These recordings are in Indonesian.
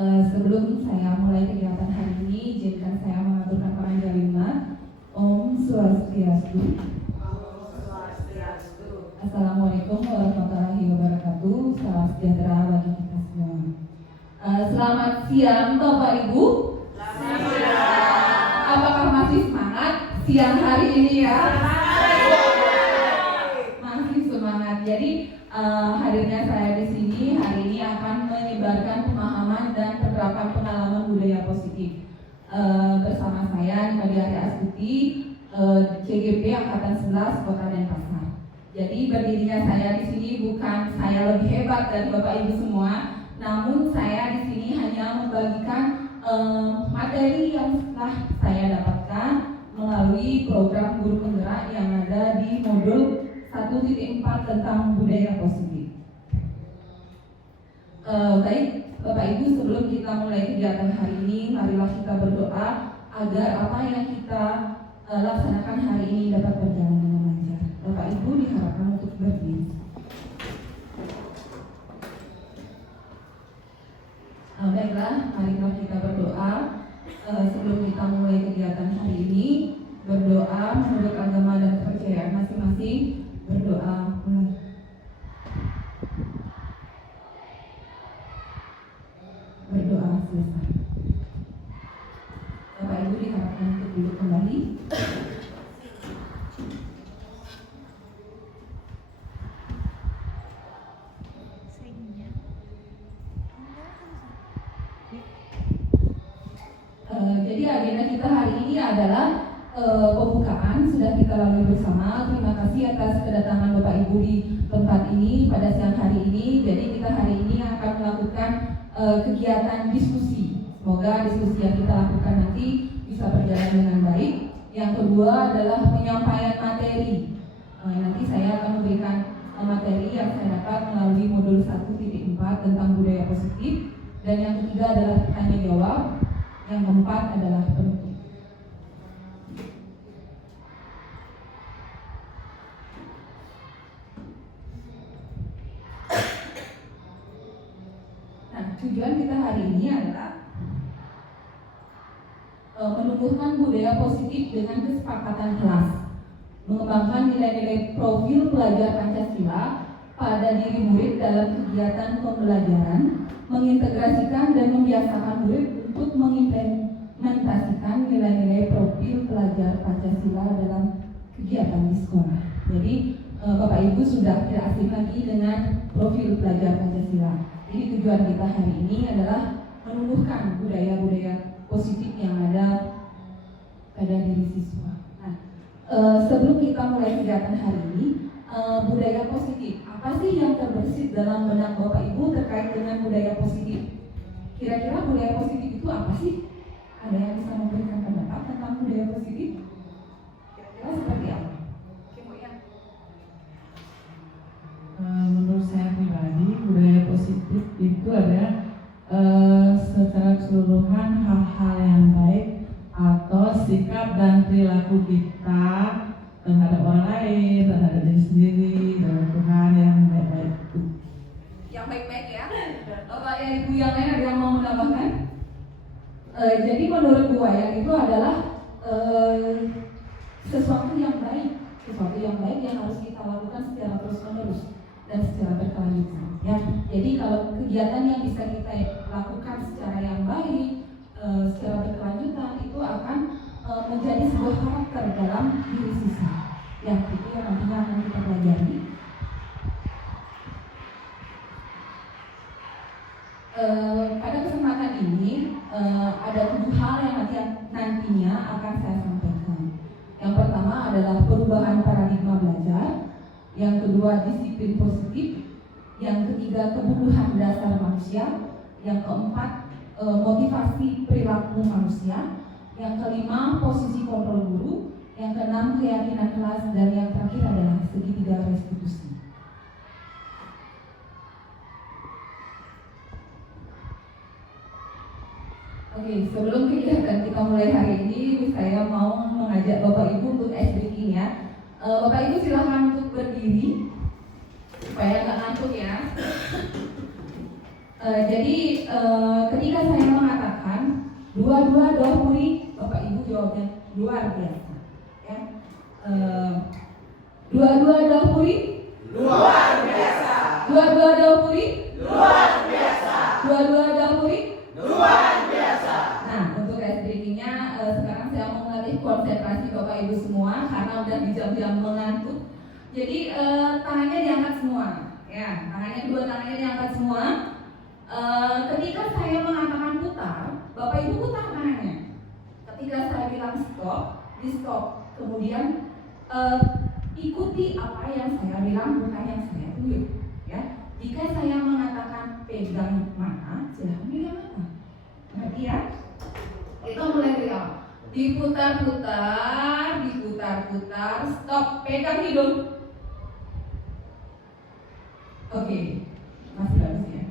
Sebelum saya mulai kegiatan hari ini, izinkan saya mengaturkan panjalima. Om Swastiastu. Assalamualaikum warahmatullahi wabarakatuh. Salam sejahtera bagi kita semua. Selamat siang Bapak Ibu. Selamat siang. Apakah masih semangat siang hari ini ya? Masih semangat. Jadi hadirnya saya di sini hari ini akan menyebarkan pemahaman dan penerapan pengalaman budaya positif. Bersama saya Nima Astuti, CGP Angkatan 11 Kota Denpasar. Jadi berdirinya saya di sini bukan saya lebih hebat dari Bapak Ibu semua, namun saya di sini hanya membagikan materi yang telah saya dapatkan melalui program guru penggerak yang ada di modul 1.4 tentang budaya positif. Baik Bapak Ibu, sebelum kita mulai kegiatan hari ini, marilah kita berdoa agar apa yang kita laksanakan hari ini dapat berjalan dengan lancar. Bapak Ibu diharapkan untuk berdiri. Baiklah, marilah kita berdoa sebelum kita mulai kegiatan hari ini. Berdoa menurut agama dan kepercayaan masing-masing. Berdoa mulai. Berdoa selesai. Bapak Ibu diharapkan untuk duduk kembali. Jadi agenda kita hari ini adalah pembukaan, sudah kita lalui bersama. Terima kasih atas kedatangan Bapak Ibu di tempat ini pada siang hari ini. Jadi kita hari ini akan melakukan kegiatan diskusi. Semoga diskusi yang kita lakukan nanti bisa berjalan dengan baik. Yang kedua adalah penyampaian materi. Nanti saya akan memberikan materi yang saya dapat melalui modul 1.4 tentang budaya positif. Dan yang ketiga adalah tanya jawab. Yang keempat adalah penutup. Nah, tujuan kita hari ini adalah menumbuhkan budaya positif dengan kesepakatan kelas, mengembangkan nilai-nilai profil pelajar Pancasila pada diri murid dalam kegiatan pembelajaran, mengintegrasikan dan membiasakan murid untuk mengimplementasikan nilai-nilai profil pelajar Pancasila dalam kegiatan di sekolah. Jadi Bapak Ibu sudah tidak asing lagi dengan profil pelajar Pancasila. Jadi tujuan kita hari ini adalah menumbuhkan budaya-budaya positif yang ada pada diri siswa. Nah, sebelum kita mulai kegiatan hari ini, budaya positif, apa sih yang terbersit dalam benak Bapak Ibu terkait dengan budaya positif? Kira-kira budaya positif itu apa sih? Ada yang bisa memberikan pendapat tentang budaya positif? Kira-kira seperti apa? Menurut saya pribadi, budaya positif itu adalah secara keseluruhan hal-hal yang baik atau sikap dan perilaku kita terhadap orang lain, terhadap diri sendiri, terhadap Tuhan yang baik-baik itu. Yang baik-baik ya. Bapak dan Ibu yang lain ada yang mau menambahkan? Jadi menurut Bu Wayang itu adalah sesuatu yang baik yang harus kita lakukan secara terus-menerus dan secara berkelanjutan. Ya, jadi kalau kegiatan yang bisa kita lakukan secara yang baik, secara berkelanjutan itu akan menjadi sebuah karakter dalam diri siswa. Ya, itu yang nantinya akan kita pelajari. Pada kesempatan ini ada 7 hal yang nantinya akan saya sampaikan. Yang pertama adalah perubahan paradigma belajar, yang kedua disiplin positif, yang ketiga kebutuhan dasar manusia, yang keempat motivasi perilaku manusia, yang kelima posisi kontrol guru, yang keenam keyakinan kelas, dan yang terakhir adalah segitiga restitusi. Oke, sebelum kegiatan kita mulai hari ini, saya mau mengajak Bapak Ibu untuk ice breaking ya. Bapak Ibu silahkan untuk berdiri supaya nggak ngantuk ya. Ketika saya mengatakan dua-dua dohuri, Bapak Ibu jawabnya luar biasa. Ya. Dua-dua dohuri, luar biasa. Dua-dua dohuri, luar biasa. Dua-dua dohuri, luar biasa. Nah, untuk ice breaking-nya sekarang saya mau melatih konsentrasi Bapak Ibu semua karena udah di jam-jam mengantuk. Jadi tangannya diangkat semua. Ya, dua tangannya diangkat semua. Ketika saya mengatakan putar, Bapak Ibu putar tangannya. Ketika saya bilang stop, di stop. Kemudian ikuti apa yang saya bilang, bukan yang saya tunjuk. Ya, jika saya mengatakan pegang mata, silahkan pegang mata. Ngerti ya? Kita mulai dari awal. Diputar-putar, diputar-putar, stop, pegang hidung. Oke, masih bagus ya.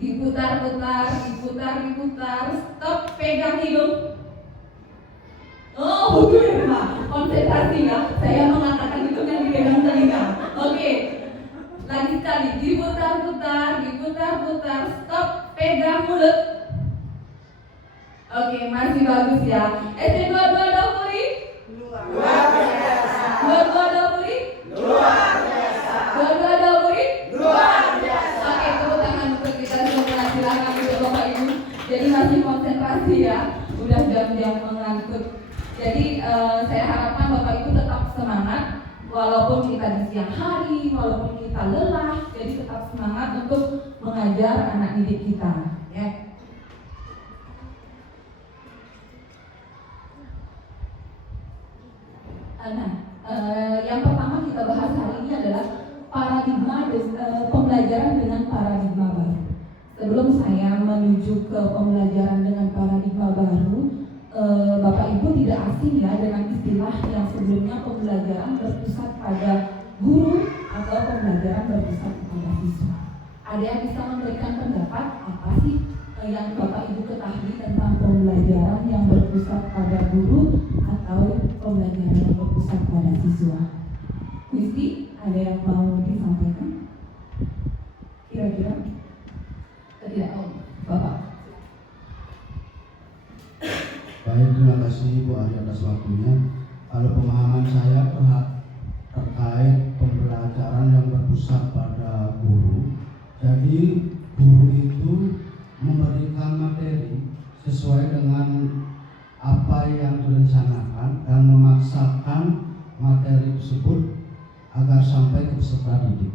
Diputar-putar, diputar-putar, stop, pegang hidung. Oh, betul ya, konsentrasi ya. Saya mengatakan itu yang dipegang telinga. Oke, lagi sekali, diputar-putar, diputar-putar, stop, pegang mulut. Oke, masih bagus ya. Dua-dua dapuri, luar biasa. Dua-dua dapuri, luar biasa. Dua-dua dapuri, luar biasa. Oke, tepuk tangan untuk kita semua. Silakan untuk Bapak Ibu. Jadi masih konsentrasi ya. Udah jam-jam mengantuk. Jadi saya harapkan Bapak Ibu tetap semangat walaupun kita di siang hari, walaupun kita lelah, jadi tetap semangat untuk mengajar anak didik kita. Ya. Yang pertama kita bahas hari ini adalah paradigma pembelajaran dengan paradigma baru. Sebelum saya menuju ke pembelajaran dengan paradigma baru, Bapak Ibu tidak asing ya dengan istilah yang sebelumnya pembelajaran berpusat pada guru atau pembelajaran berpusat pada siswa. Ada yang bisa memberikan pendapat apa sih yang Bapak Ibu ketahui tentang pembelajaran yang berpusat pada guru atau pembelajaran yang berpusat pada siswa? Mesti ada yang mau disampaikan? Kira-kira? Tidak tahu, Bapak. Baik, terima kasih Bu Ari atas waktunya. Kalau pemahaman saya terkait pembelajaran yang berpusat pada guru, jadi guru itu memberikan materi sesuai dengan apa yang direncanakan dan memaksakan materi tersebut agar sampai ke peserta didik.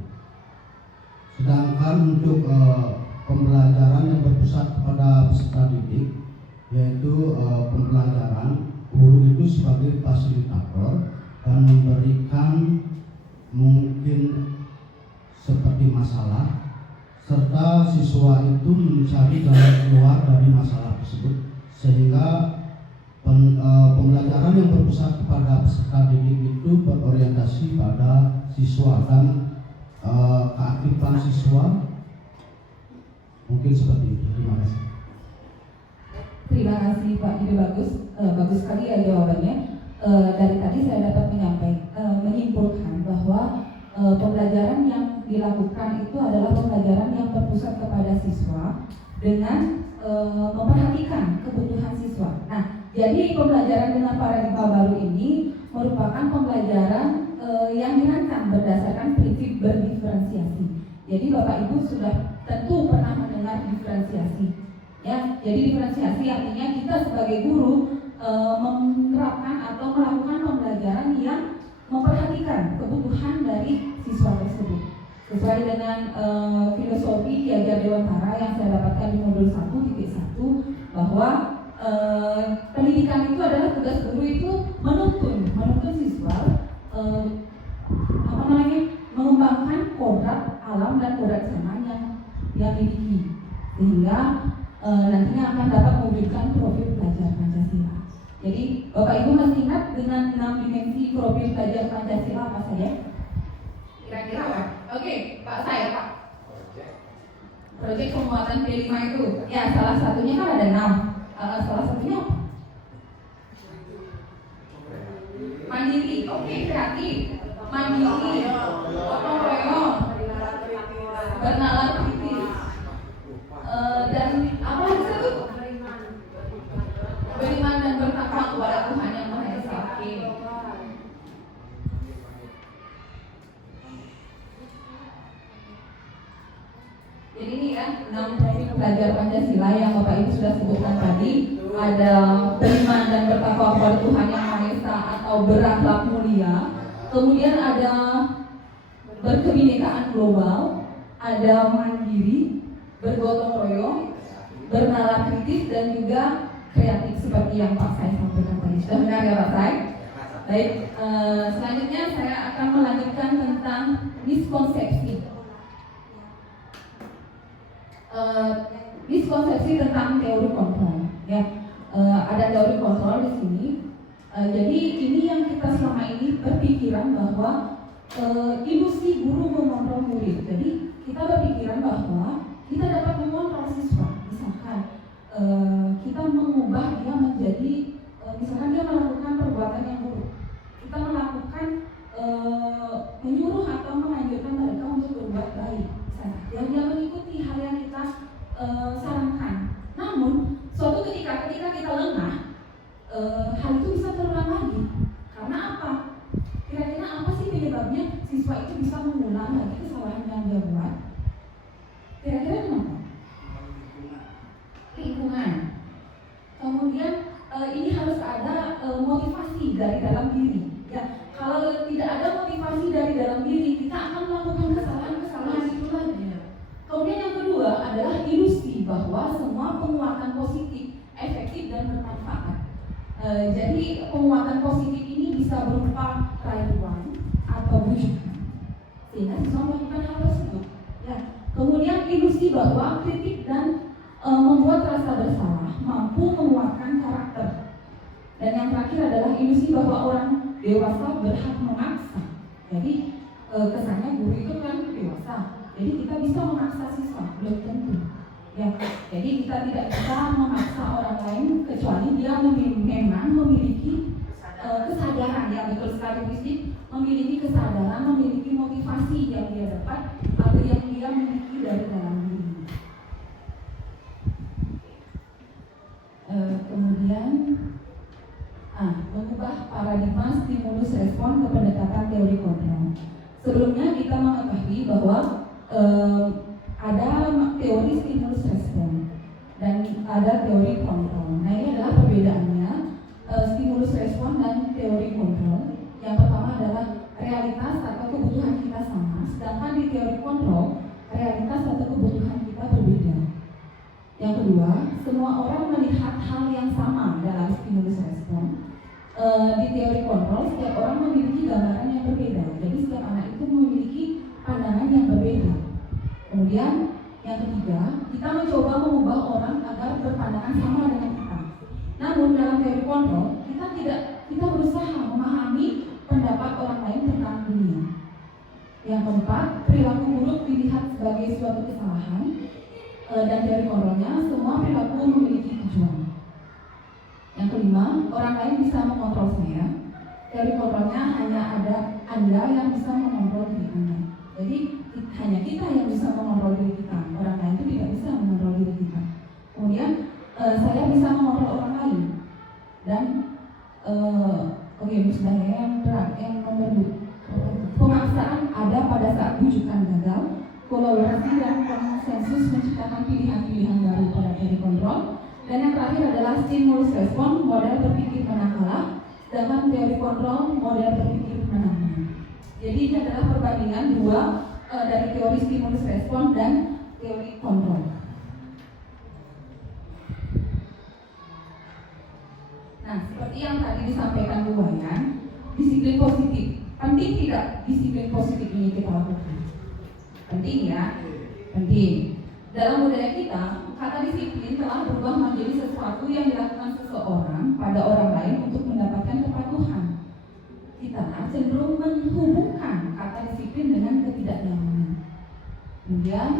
Sedangkan untuk pembelajaran yang berpusat pada peserta didik, yaitu pembelajaran guru itu sebagai fasilitator dan memberikan mungkin seperti masalah, serta siswa itu mencari jalan keluar dari masalah tersebut, sehingga pembelajaran yang berpusat kepada peserta didik itu berorientasi pada siswa dan keaktifan siswa. Mungkin seperti itu. Terima kasih. Terima kasih Pak, ide bagus, bagus sekali ya jawabannya. Dari tadi saya dapat menyimpulkan bahwa pembelajaran yang dilakukan itu adalah pembelajaran yang berpusat kepada siswa dengan memperhatikan kebutuhan siswa. Nah, jadi pembelajaran dengan paradigma baru ini merupakan pembelajaran yang dirancang berdasarkan prinsip berdiferensiasi. Jadi Bapak Ibu sudah tentu pernah mendengar diferensiasi. Ya, jadi diferensiasi artinya kita sebagai guru menerapkan atau melakukan pembelajaran yang memperhatikan kebutuhan dari siswa tersebut sesuai dengan filosofi Ki Hajar Dewantara yang saya dapatkan di modul 1.1 bahwa pendidikan itu adalah tugas guru itu menuntun siswa mengembangkan kodrat alam dan kodrat zaman yang dimiliki sehingga nantinya akan dapat mewujudkan profil pelajar Pancasila. Jadi Bapak Ibu masih ingat dengan 6 dimensi profil pelajar Pancasila apa saja? Kira-kira apa? Oke, Pak saya Pak. Proyek penguatan P5 itu, ya salah satunya kan ada 6. Salah satunya apa? Mandiri, oke, kreatif, mandiri, gotong royong, bernalar kritis. pelajar Pancasila yang Bapak Ibu sudah sebutkan tadi, ada beriman dan bertakwa kepada Tuhan Yang Maha Esa atau berakhlak mulia. Kemudian ada berkebinekaan global, ada mandiri, bergotong royong, bernalar kritis, dan juga kreatif seperti yang Pak Sai sampaikan tadi. Sudah benar ya Pak Sai? Baik, selanjutnya saya akan melanjutkan tentang miskonsepsi. Miskonsepsi tentang teori kontrol. Ya, ada teori kontrol di sini. Jadi ini yang kita selama ini berpikiran bahwa ilusi guru mengontrol murid. Jadi kita berpikiran bahwa kita dapat mengontrol siswa. Misalkan kita mengubah dia menjadi, misalkan dia melakukan perbuatan yang buruk, kita melakukan menyuruh atau menganjurkan mereka untuk berbuat baik, misalnya dia mengikuti hal yang kita sarankan. Namun suatu ketika kita lengah, hal itu bisa terulang lagi. Karena apa? Kira-kira apa sih penyebabnya siswa itu bisa mengulang lagi kesalahan yang dia buat? Kira-kira kenapa? Lingkungan. Kemudian ini harus ada motivasi dari dalam diri. Ya, kalau tidak ada motivasi dari dalam diri, kita akan melakukan kesalahan-kesalahan itu lagi. Kemudian yang kedua adalah ilusi bahwa semua penguatan positif efektif dan bermanfaat. Jadi penguatan positif ini bisa berupa rayuan atau bujukan, sehingga siswa melakukan hal tersebut. Ya. Kemudian ilusi bahwa kritik dan membuat rasa bersalah mampu menguatkan karakter. Dan yang terakhir adalah ilusi bahwa orang dewasa berhak memaksa. Jadi kesannya guru itu kan dewasa, jadi kita bisa memaksa siswa, belum tentu. Ya, jadi kita tidak bisa memaksa orang lain kecuali dia memang memiliki kesadaran, ya betul sekali Gusti, memiliki kesadaran, memiliki motivasi yang dia dapat atau yang dia miliki dari dalam diri. Kemudian mengubah paradigma stimulus respon ke pendekatan teori kontrol. Sebelumnya kita mengetahui bahwa ada teori stimulus respon dan ada teori kontrol. Nah, ini adalah perbedaannya stimulus respon dan teori kontrol. Yang pertama adalah realitas atau kebutuhan kita sama, sedangkan di teori kontrol realitas atau kebutuhan kita berbeda. Yang kedua, semua orang melihat hal yang sama dalam stimulus respon. Di teori kontrol, setiap orang memiliki gambaran yang berbeda. Jadi setiap anak itu memiliki pandangan yang berbeda. Kemudian yang ketiga, kita mencoba mengubah orang agar berpandangan sama dengan kita. Namun dalam teori kontrol, kita berusaha memahami pendapat orang lain tentang dunia. Yang keempat, perilaku buruk dilihat sebagai suatu kesalahan. Dan teori kontrolnya, semua perilaku memiliki tujuan. Yang kelima, orang lain bisa mengontrol saya. Teori kontrolnya hanya ada Anda yang bisa mengontrol diri Anda. Jadi hanya kita yang bisa mengontrol diri kita. Orang lain itu tidak bisa mengontrol diri kita. Kemudian saya bisa mengontrol orang lain. Dan sudah yang nomor 2. Pemaksaan ada pada saat bujukan gagal. Kolaborasi dan konsensus menciptakan pilihan-pilihan baru pada teori kontrol. Dan yang terakhir adalah stimulus respon, model berpikir menang kalah, sedangkan teori kontrol, model berpikir menang. Jadi ini adalah perbandingan dua dari teori stimulus respon dan teori kontrol. Nah, seperti yang tadi disampaikan Bu Wayan, disiplin positif. Penting tidak disiplin positif ini kita lakukan? Penting ya? Penting. Dalam budaya kita, kata disiplin telah berubah menjadi sesuatu yang dilakukan seseorang pada orang lain untuk mendapatkan kepatuhan. Kita cenderung menghubungkan kata disiplin dengan ketidaknyamanan. Kemudian,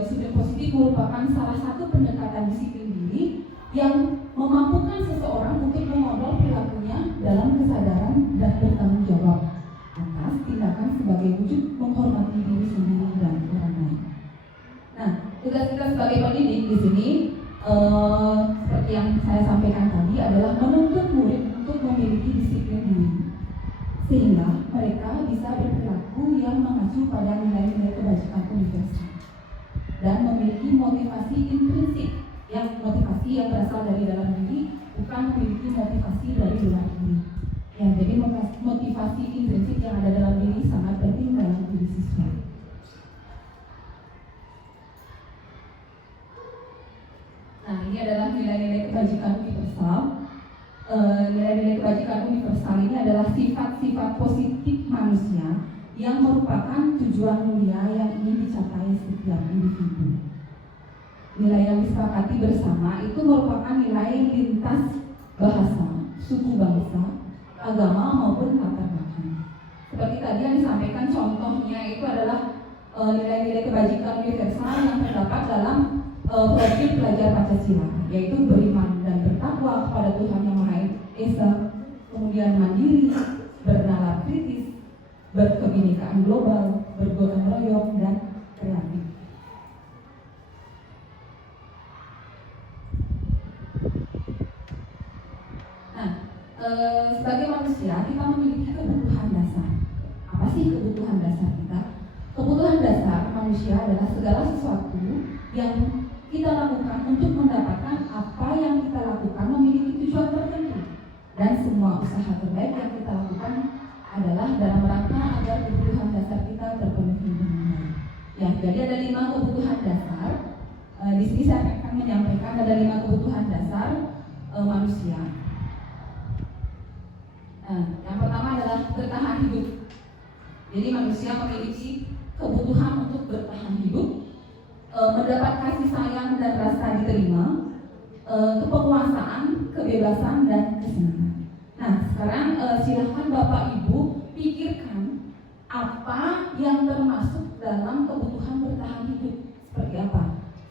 disiplin positif merupakan salah satu pendekatan disiplin diri yang memampukan seseorang untuk mengontrol perilakunya dalam kesadaran dan bertanggung jawab atas tindakan sebagai wujud menghormati diri sendiri dan orang lain. Nah, tugas kita sebagai pendidik di sini seperti yang saya sampaikan tadi adalah menuntut murid untuk memiliki disiplin diri sehingga mereka bisa berperilaku yang mengacu pada nilai-nilai kebajikan universal dan memiliki motivasi motivasi yang berasal dari dalam diri, bukan memiliki motivasi dari luar diri. Ya, jadi motivasi intrinsik yang ada dalam diri sangat penting dalam diri siswa. Nah, ini adalah nilai-nilai kebajikan universal. Nilai-nilai kebajikan universal ini adalah sifat-sifat positif manusia yang merupakan tujuan mulia yang ingin dicapai setiap individu. Nilai yang disepakati bersama itu merupakan nilai lintas bahasa, suku bangsa, agama maupun latar belakang. Seperti tadi yang disampaikan, contohnya itu adalah nilai-nilai kebajikan universal yang terdapat dalam profil pelajar Pancasila, yaitu beriman dan bertakwa kepada Tuhan Yang Maha Esa, kemudian mandiri, bernalar kritis, berkebinekaan global, bergotong royong, dan kreatif. Nah, sebagai manusia kita memiliki kebutuhan dasar. Apa sih kebutuhan dasar kita? Kebutuhan dasar manusia adalah segala sesuatu yang kita lakukan untuk mendapatkan apa yang kita lakukan memiliki tujuan tertentu, dan semua usaha terbaik yang kita lakukan adalah dalam rangka agar kebutuhan dasar kita terpenuhi dengan baik. Ya, jadi ada 5 kebutuhan dasar. Di sini saya akan menyampaikan ada 5 kebutuhan dasar manusia. Yang pertama adalah bertahan hidup. Jadi manusia memiliki kebutuhan untuk bertahan hidup, mendapat kasih sayang dan rasa diterima, kepenguasaan, kebebasan, dan kesenangan. Nah, sekarang silahkan Bapak Ibu pikirkan apa yang termasuk dalam kebutuhan bertahan hidup, seperti apa.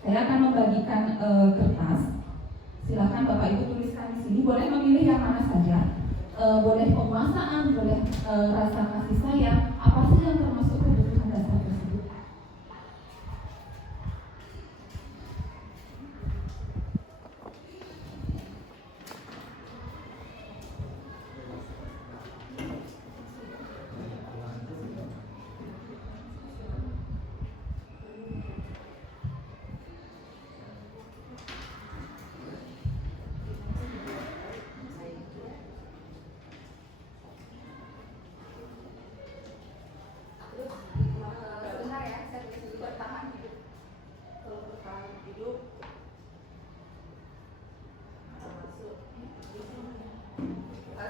Saya akan membagikan kertas. Silahkan Bapak Ibu tuliskan di sini. Boleh memilih yang mana saja. Boleh penguasaan, boleh rasa kasih sayang. Apa sih yang termasuk kebutuhan dasar tersebut?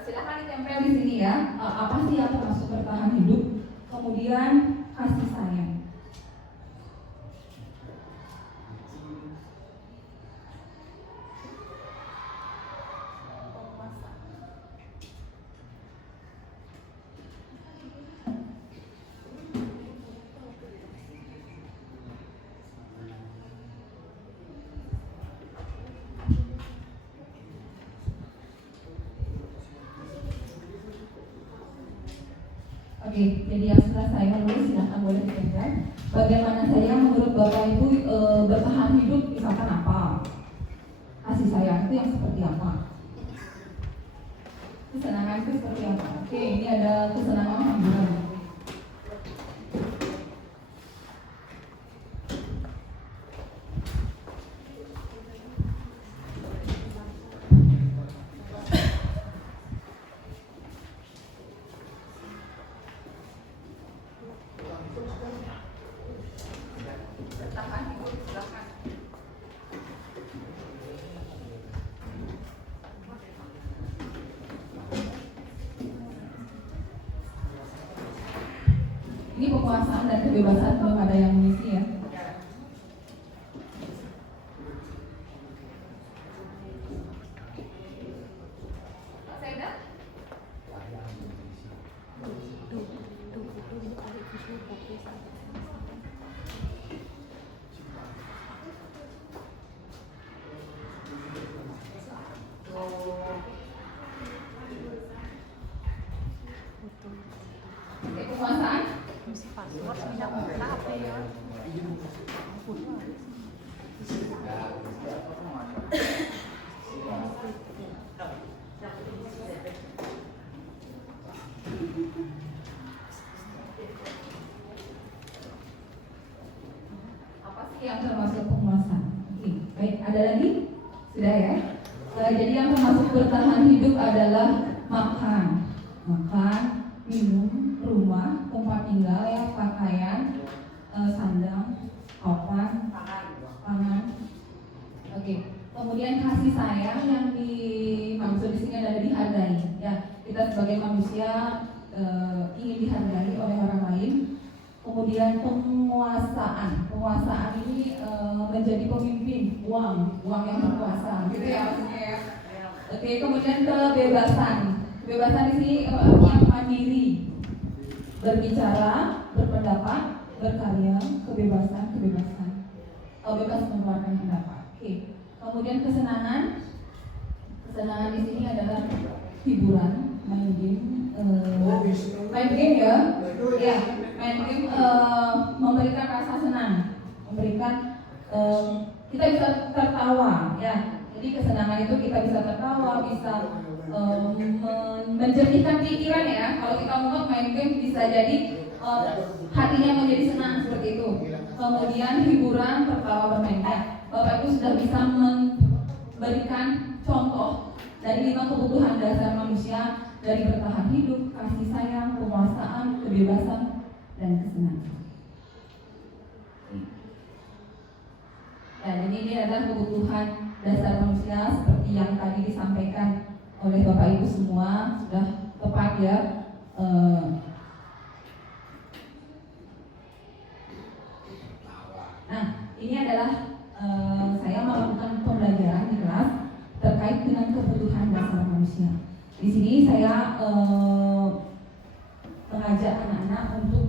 Silahkan ditempel di sini ya. Apa sih yang termasuk bertahan hidup? Kemudian kasih sayang. Oke, jadi yang sudah saya menulis silahkan boleh ditempel. Bagaimana saya menurut Bapak Ibu bertahan hidup misalkan apa? Kasih sayang itu yang seperti apa? Kesenangan itu seperti apa? Oke, ini ada kesenangan hiburan. Ini penguasaan dan kebebasan, belum ada yang mengisi ya. Penguasaan. Apa sih yang termasuk penguasaan? Oke, baik, ada lagi? Sudah ya? Jadi yang termasuk bertahan hidup adalah makan, minum, rumah, tempat tinggal, ya, pakaian, sandang, papan, pangan. Oke. Kemudian kasih sayang yang dimaksud di sini adalah dihargai. Ya, kita sebagai manusia ingin dihargai oleh orang lain. Kemudian penguasaan ini menjadi pemimpin, uang yang berkuasa, gitu ya maksudnya ya. Oke, kemudian kebebasan di sini yang mandiri, berbicara, berpendapat, berkarya, kebebasan, bebas mengeluarkan pendapat. Oke, kemudian kesenangan di sini adalah hiburan, main game ya, main game memberikan rasa senang, kita bisa tertawa, ya. Jadi kesenangan itu kita bisa tertawa, bisa menjernihkan pikiran ya. Kalau kita mau main game bisa jadi hatinya menjadi senang seperti itu. Kemudian hiburan, tertawa, bermain. Bapak Ibu sudah bisa memberikan contoh dari 5 kebutuhan dasar manusia, dari bertahan hidup, kasih sayang, penguasaan, kebebasan, dan kesenangan. Ya, jadi ini adalah kebutuhan dasar manusia seperti yang tadi disampaikan oleh Bapak Ibu semua, sudah tepat ya. Nah, ini adalah saya melakukan pembelajaran di kelas terkait dengan kebutuhan dasar manusia. Di sini saya mengajak anak-anak untuk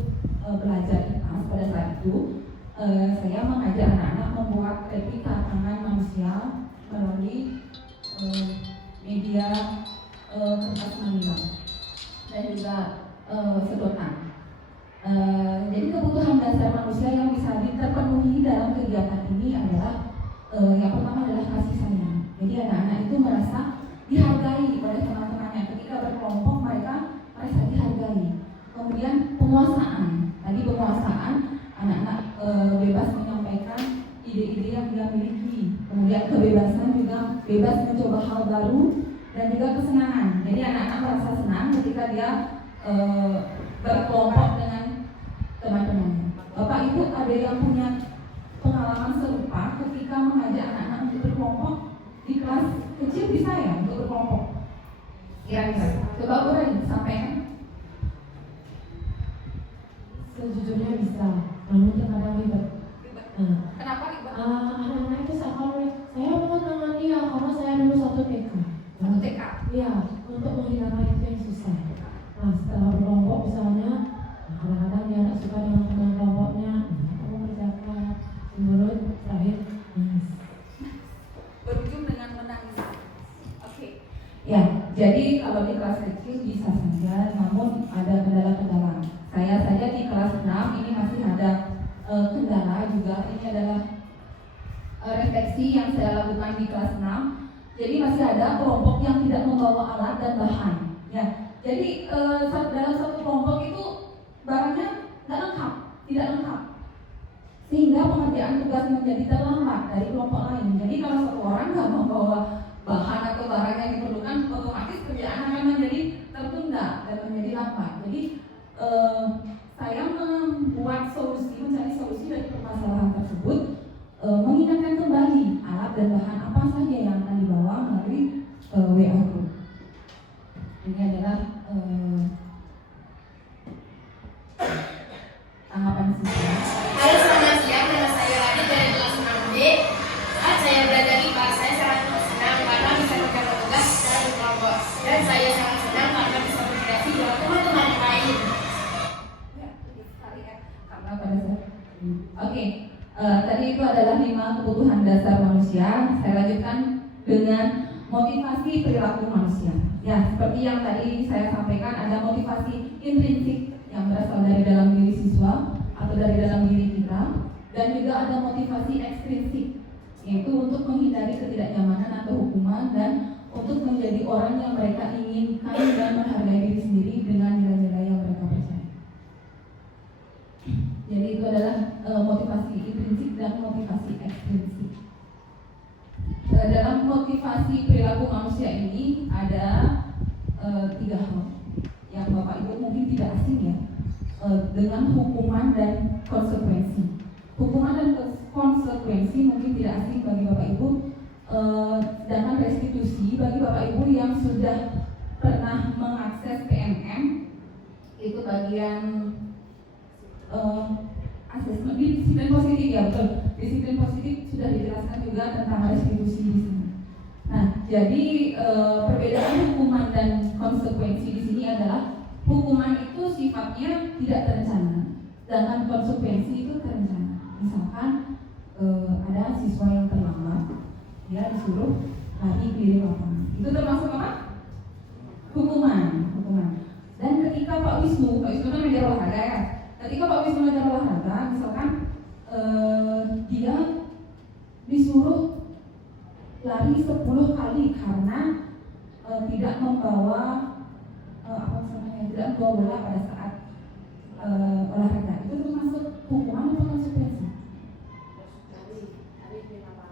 belajar IPAS. Pada saat itu saya mengajak anak-anak membuat replika tangan manusia melalui media kertas manila dan juga sedotan. Jadi kebutuhan dasar manusia yang bisa terpenuhi dalam kegiatan ini adalah yang pertama adalah kasih sayang. Jadi anak-anak itu merasa dihargai oleh teman-temannya. Ketika berkelompok mereka merasa dihargai. Kemudian penguasaan. Tadi penguasaan, anak-anak bebas menyampaikan ide-ide yang dia miliki. Kemudian kebebasan juga bebas mencoba hal baru, dan juga kesenangan. Jadi anak-anak merasa senang ketika dia berkelompok dengan teman-temannya. Bapak Ibu ada yang punya pengalaman serupa ketika mengajak anak-anak untuk berkelompok di kelas kecil, bisa ya untuk berkelompok? Kira-kira coba Urai sampaikan. Sejujurnya bisa, namun terkadang ribet. Kenapa ribet? Anak-anak itu saya mau dengan dia karena saya dulu satu TK. Iya, untuk menghilangkan itu yang susah. Nah, setelah berkelompok misalnya, kadang-kadang dia tidak suka dengan teman kelompoknya, kamu kerjakan, menurut terakhir nangis. Berujung dengan menangis. Oke. Ya, jadi kalau di kelas kecil bisa saja, namun ada kendala-kendala. Saya saja di kelas 6 ini masih ada kendala juga. Ini adalah refleksi yang saya lakukan di kelas 6. Jadi masih ada kelompok yang tidak membawa alat dan bahan. Ya, jadi dalam satu kelompok itu barangnya tidak lengkap, sehingga pengerjaan tugas menjadi terlambat dari kelompok lain. Jadi kalau satu orang nggak membawa bahan atau barang yang diperlukan, otomatis kerjaan akan menjadi tertunda dan menjadi lambat. Jadi saya mencari solusi dari permasalahan tersebut, mengingatkan kembali alat dan bahan apa saja yang akan dibawa melalui WA Group. Ini adalah tanggapan siswa. Halo, selamat siang. Nama saya Radit dari kelas 6B. Saat saya belajar IPA, saya sangat senang karena bisa menjaga tugas secara berkelompok. Dan saya sangat senang karena bisa berkreasi dengan teman-teman yang lain. Oke, tadi itu adalah 5 kebutuhan dasar manusia. Saya lanjutkan dengan motivasi perilaku manusia. Ya, seperti yang tadi saya sampaikan, ada motivasi intrinsik yang berasal dari dalam diri siswa atau dari dalam diri kita, dan juga ada motivasi ekstrinsik, yaitu untuk menghindari ketidaknyamanan atau hukuman dan untuk menjadi orang yang mereka inginkan dan menghargai diri sendiri dengan nilai-nilai yang mereka percaya. Jadi itu adalah motivasi intrinsik dan motivasi ekstrinsik. Dalam motivasi perilaku manusia ini ada 3 hal yang Bapak Ibu mungkin tidak asing ya, dengan hukuman dan konsekuensi. Hukuman dan konsekuensi mungkin tidak asing bagi Bapak Ibu, sedangkan restitusi bagi Bapak Ibu yang sudah pernah mengakses PNM itu bagian asesmen disiplin positif ya, betul. Disiplin positif sudah dijelaskan juga tentang restitusi di sini. Nah, jadi perbedaan hukuman dan konsekuensi di sini adalah hukuman itu sifatnya tidak terencana, sedangkan konsekuensi itu terencana. Misalkan ada siswa yang terlambat, dia disuruh lari keliling lapangan. Itu termasuk apa? Hukuman. Dan ketika Pak Wisnu kan mengajar olahraga ya. Ketika Pak Wisnu mengajar olahraga, misalkan dia disuruh lari 10 kali karena tidak membawa tidak membawa bola pada saat olahraga. Itu termasuk hukuman atau konsekuensi?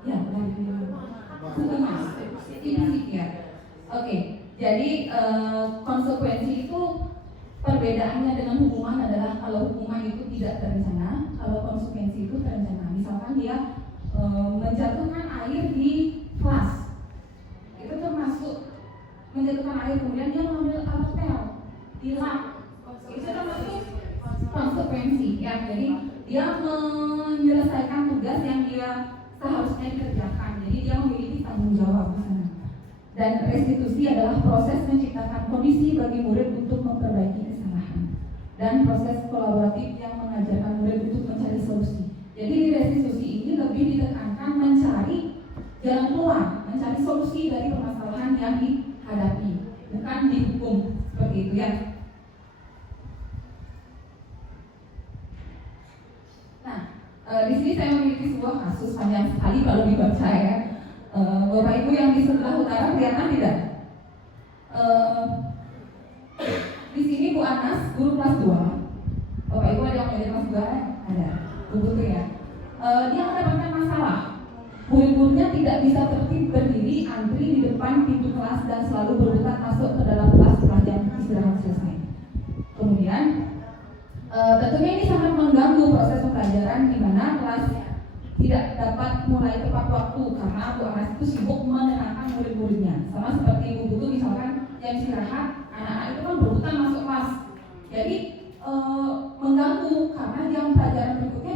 Ya, hukuman. Fisik ya. Oke. Jadi konsekuensi itu perbedaannya dengan hukuman adalah kalau hukuman itu tidak terencana, kalau konsekuensi itu terencana. Misalkan dia menjatuhkan air di kelas, itu termasuk menjatuhkan air, kemudian dia mengambil alat pel, dilap, itu termasuk konsekuensi ya. Jadi dia menyelesaikan tugas yang dia seharusnya dikerjakan, jadi dia memiliki tanggung jawab di sana. Dan restitusi adalah proses menciptakan kondisi bagi murid untuk memperbaiki kesalahan dan proses kolaboratif yang mengajarkan murid untuk mencari solusi. Jadi di restitusi ini lebih ditekankan mencari jalan keluar, mencari solusi dari permasalahan yang dihadapi, bukan dihukum seperti itu ya. Nah, di sini saya memiliki sebuah kasus panjang sekali kalau dibaca ya. Bapak Ibu yang di sebelah utara kelihatan tidak? Di sini Bu Anas, guru kelas 2. Bapak Ibu ada yang menjadi kelas 2? Ada, Bu Putu ya. Dia mendapatkan masalah. Murid-muridnya tidak bisa tertib berdiri antri di depan pintu kelas dan selalu berebutan masuk ke dalam kelas setelah jam istirahat selesai. Kemudian tentunya ini sangat mengganggu proses pembelajaran di mana kelas tidak dapat mulai tepat waktu karena Bu Anas itu sibuk menenangkan murid-muridnya. Sama seperti Bu Putu misalkan jam istirahat, anak-anak itu kan berebutan masuk kelas. Jadi mengganggu karena jam pelajaran berikutnya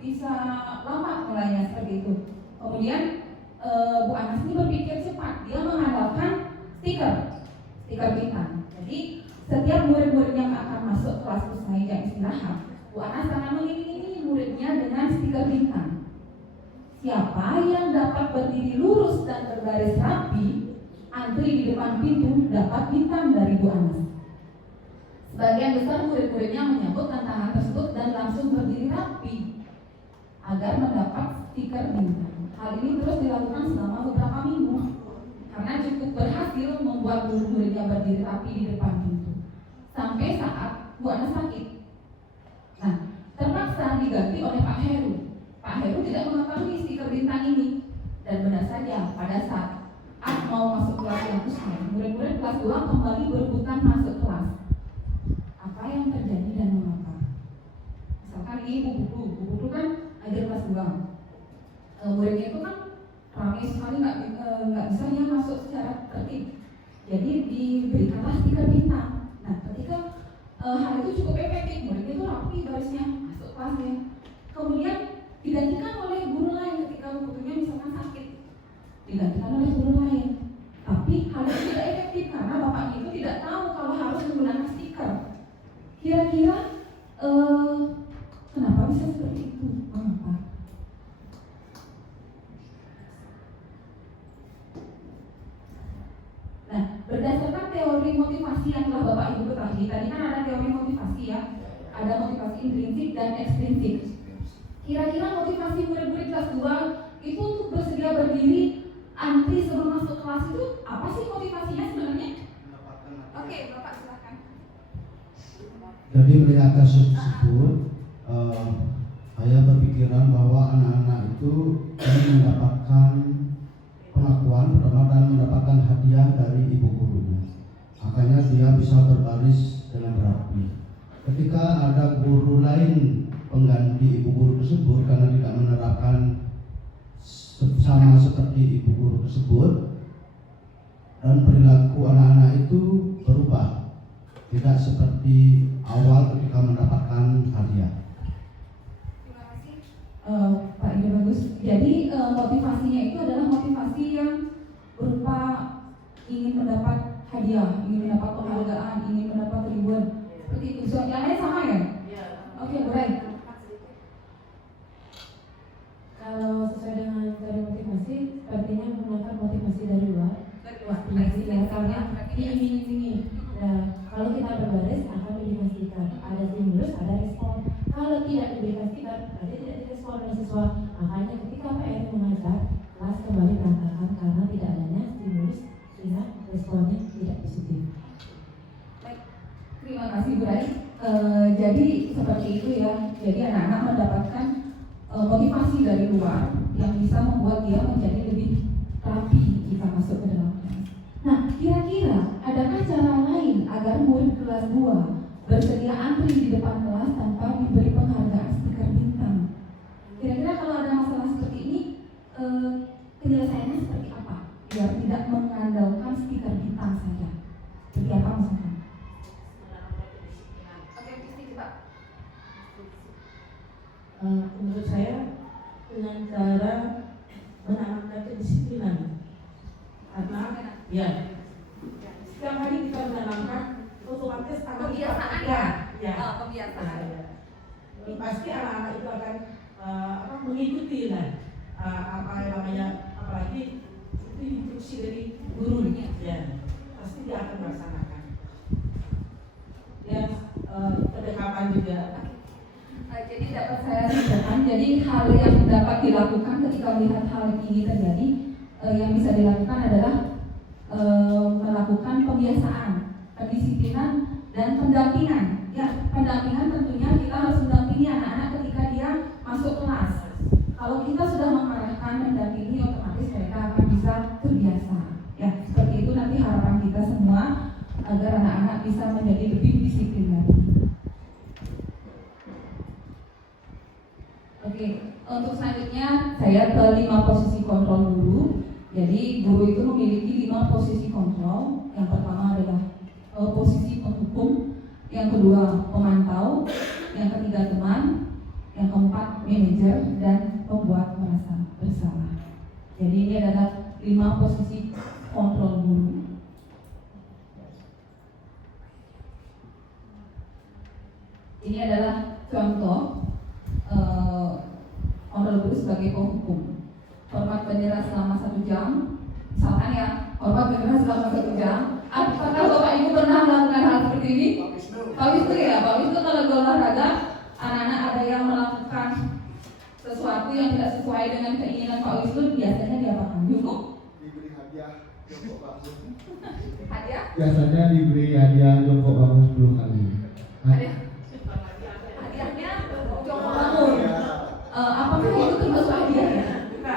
bisa lama mulainya seperti itu. Kemudian Bu Anas ini berpikir cepat, dia mengandalkan stiker bintang. Jadi setiap murid-murid yang akan masuk kelas usai jam istirahat, Bu Anas akan mengiringi muridnya dengan stiker bintang. Siapa yang dapat berdiri lurus dan berbaris rapi, antri di depan pintu dapat bintang dari Bu Anas. Sebagian besar murid-muridnya menyambut tantangan tersebut dan langsung berdiri rapi agar mendapat stiker bintang. Hal ini terus dilakukan selama beberapa minggu karena cukup berhasil membuat murid-muridnya berdiri rapi di depan pintu. Sampai saat Bu Anas sakit. Nah, terpaksa diganti oleh Pak Heru. Pak Heru tidak mengetahui stiker bintang ini. Dan benar saja, pada saat mau masuk kelas yang usai, murid-murid kelas 2 kembali berebutan masuk kelas. Apa yang terjadi dan mengapa? Misalkan ini Bu Putu kan ajar kelas 2. Muridnya itu kan ramai sekali, nggak bisa dia masuk secara tertib. Jadi diberikanlah stiker bintang. Nah, ketika hal itu cukup efektif, muridnya itu rapi barisnya masuk kelasnya. Kemudian digantikan oleh guru lain ketika gurunya misalkan sakit, digantikan oleh guru lain. Tapi hal itu tidak efektif karena bapaknya itu tidak tahu kalau harus menggunakan stiker. Kira-kira kenapa bisa seperti itu? Mengapa? Nah, berdasarkan teori motivasi yang telah Bapak Ibu ketahui, tadi kan ada teori motivasi ya, ada motivasi intrinsik dan ekstrinsik. Kira-kira motivasi murid-murid kelas 2 itu untuk bersedia berdiri antri sebelum masuk kelas itu apa sih motivasinya sebenarnya? Oke, Bapak silakan. Jadi melihat kasus tersebut, saya berpikiran bahwa anak-anak itu ingin mendapatkan pengakuan mendapatkan hadiah dari ibu gurunya. Makanya dia bisa berbaris dengan rapi. Ketika ada guru lain pengganti ibu guru tersebut karena tidak menerapkan sama seperti ibu guru tersebut, dan perilaku anak-anak itu berubah, tidak seperti awal ketika mendapatkan hadiah. Terima kasih Pak Ide bagus. Jadi motivasinya itu adalah motivasi yang berupa ingin mendapat hadiah, ingin mendapat penghargaan, ingin mendapat reward. Seperti itu. So, yang lain sama ya? Oke, baik. Kalau sesuai dengan teori motivasi, sepertinya menggunakan motivasi dari luar. Motivasi yang karena diiming-imingi. Nah, kalau kita berbaris akan diberikan stiker. Ada stimulus, ada respon. Kalau tidak diberikan stiker, berarti tidak direspon oleh siswa. Makanya ketika PR mengajar, kelas kembali berantakan karena tidak adanya stimulus sehingga responnya tidak positif. Baik. Terima kasih Bu Rai. Jadi seperti itu ya. Jadi anak-anak mendapatkan motivasi dari luar yang bisa membuat dia menjadi lebih rapi jika masuk ke dalam kelas. Nah, kira-kira adakah cara lain agar murid kelas 2 bersedia antri di depan kelas tanpa diberi penghargaan stiker bintang? Kira-kira kalau ada masalah seperti ini, penyelesaiannya seperti apa? Biar tidak mengandalkan stiker bintang saja. Seperti apa misalkan? Oke, fisik Pak. Menurut saya dengan cara menanamkan kedisiplinan, karena ya setiap hari kita menanamkan otomatis Kebiasaan ya. Kebiasaan. Pasti anak-anak itu akan mengikuti apa yang namanya, apalagi itu instruksi dari gurunya ya, pasti dia akan melaksanakan ya. Pendekatan juga. Jadi dapat saya sampaikan, jadi hal yang dapat dilakukan ketika melihat hal ini terjadi, yang bisa dilakukan adalah melakukan pembiasaan, kedisiplinan, dan pendampingan. Ya, pendampingan tentunya kita harus mendampingi anak-anak ketika dia masuk kelas. Kalau kita sudah mengarahkan mendampingi, otomatis mereka akan bisa terbiasa. Ya, seperti itu nanti harapan kita semua agar anak-anak bisa menjadi lebih disiplin lagi. Oke, untuk selanjutnya saya ke 5 posisi kontrol guru. Jadi guru itu memiliki 5 posisi kontrol. Yang pertama adalah posisi penghukum, yang kedua pemantau, yang ketiga teman, yang keempat manajer, dan pembuat merasa bersalah. Jadi ini adalah 5 posisi kontrol guru. Ini adalah contoh kontrol guru sebagai penghukum. Hormat bendera selama 1 jam. Misalkan ya, hormat bendera selama 1 jam. Apakah Bapak Ibu pernah melakukan hal seperti ini? Pak Wisnu ya, Pak Wisnu kalau di olahraga, anak-anak ada yang melakukan sesuatu yang tidak sesuai dengan keinginan Pak Wisnu, biasanya diapakan? Duduk? Diberi hadiah jongkok bangun. Hadiah? Biasanya diberi hadiah jongkok bangun 10 kali. Hadiahnya jongkok bangun. Apakah itu termasuk hadiah ya?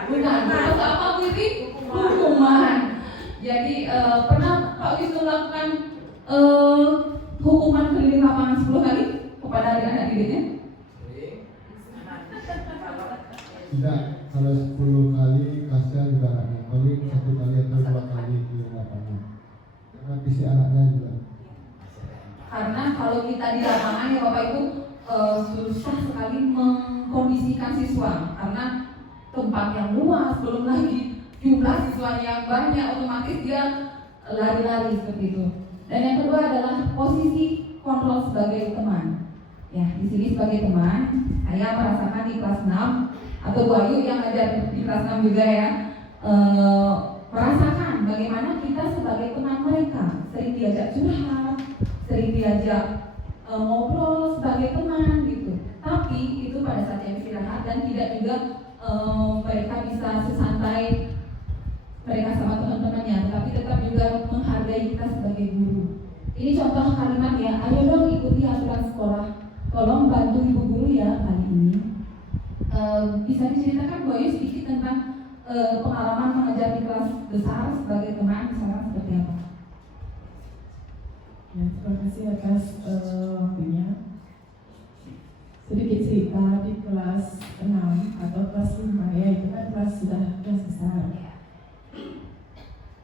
Bukan. Termasuk apa Bu Ivi? Hukuman. Jadi pernah Pak Wisnu melakukan hukuman keliling lapangan 10 kali kepada adik-anak didiknya? Tidak, kalau 10 kali kasihan juga anaknya. Paling 1 kali atau 2 kali di lapangan. Karena visi anaknya juga. Karena kalau kita di lapangan ya Bapak Ibu susah sekali mengkondisikan siswa karena tempat yang luas, belum lagi jumlah siswanya yang banyak, otomatis dia lari-lari seperti itu. Dan yang kedua adalah posisi kontrol sebagai teman. Ya, di sini sebagai teman, saya merasakan di kelas 6 atau Bu Ayu yang ngajar di kelas 6 juga ya, merasakan bagaimana kita sebagai teman mereka sering diajak curhat, sering diajak ngobrol sebagai teman gitu. Tapi itu pada saat yang istirahat dan tidak juga mereka bisa sesantai mereka sama teman-temannya, tetapi tetap juga menghargai kita sebagai guru. Ini contoh kalimat ya, ayo dong ikuti aturan sekolah, tolong bantu ibu guru ya kali ini. Bisa diceritakan Bu Ayu sedikit tentang pengalaman mengajar di kelas besar sebagai teman kelas 5 ya, itu kan sudah kelas besar.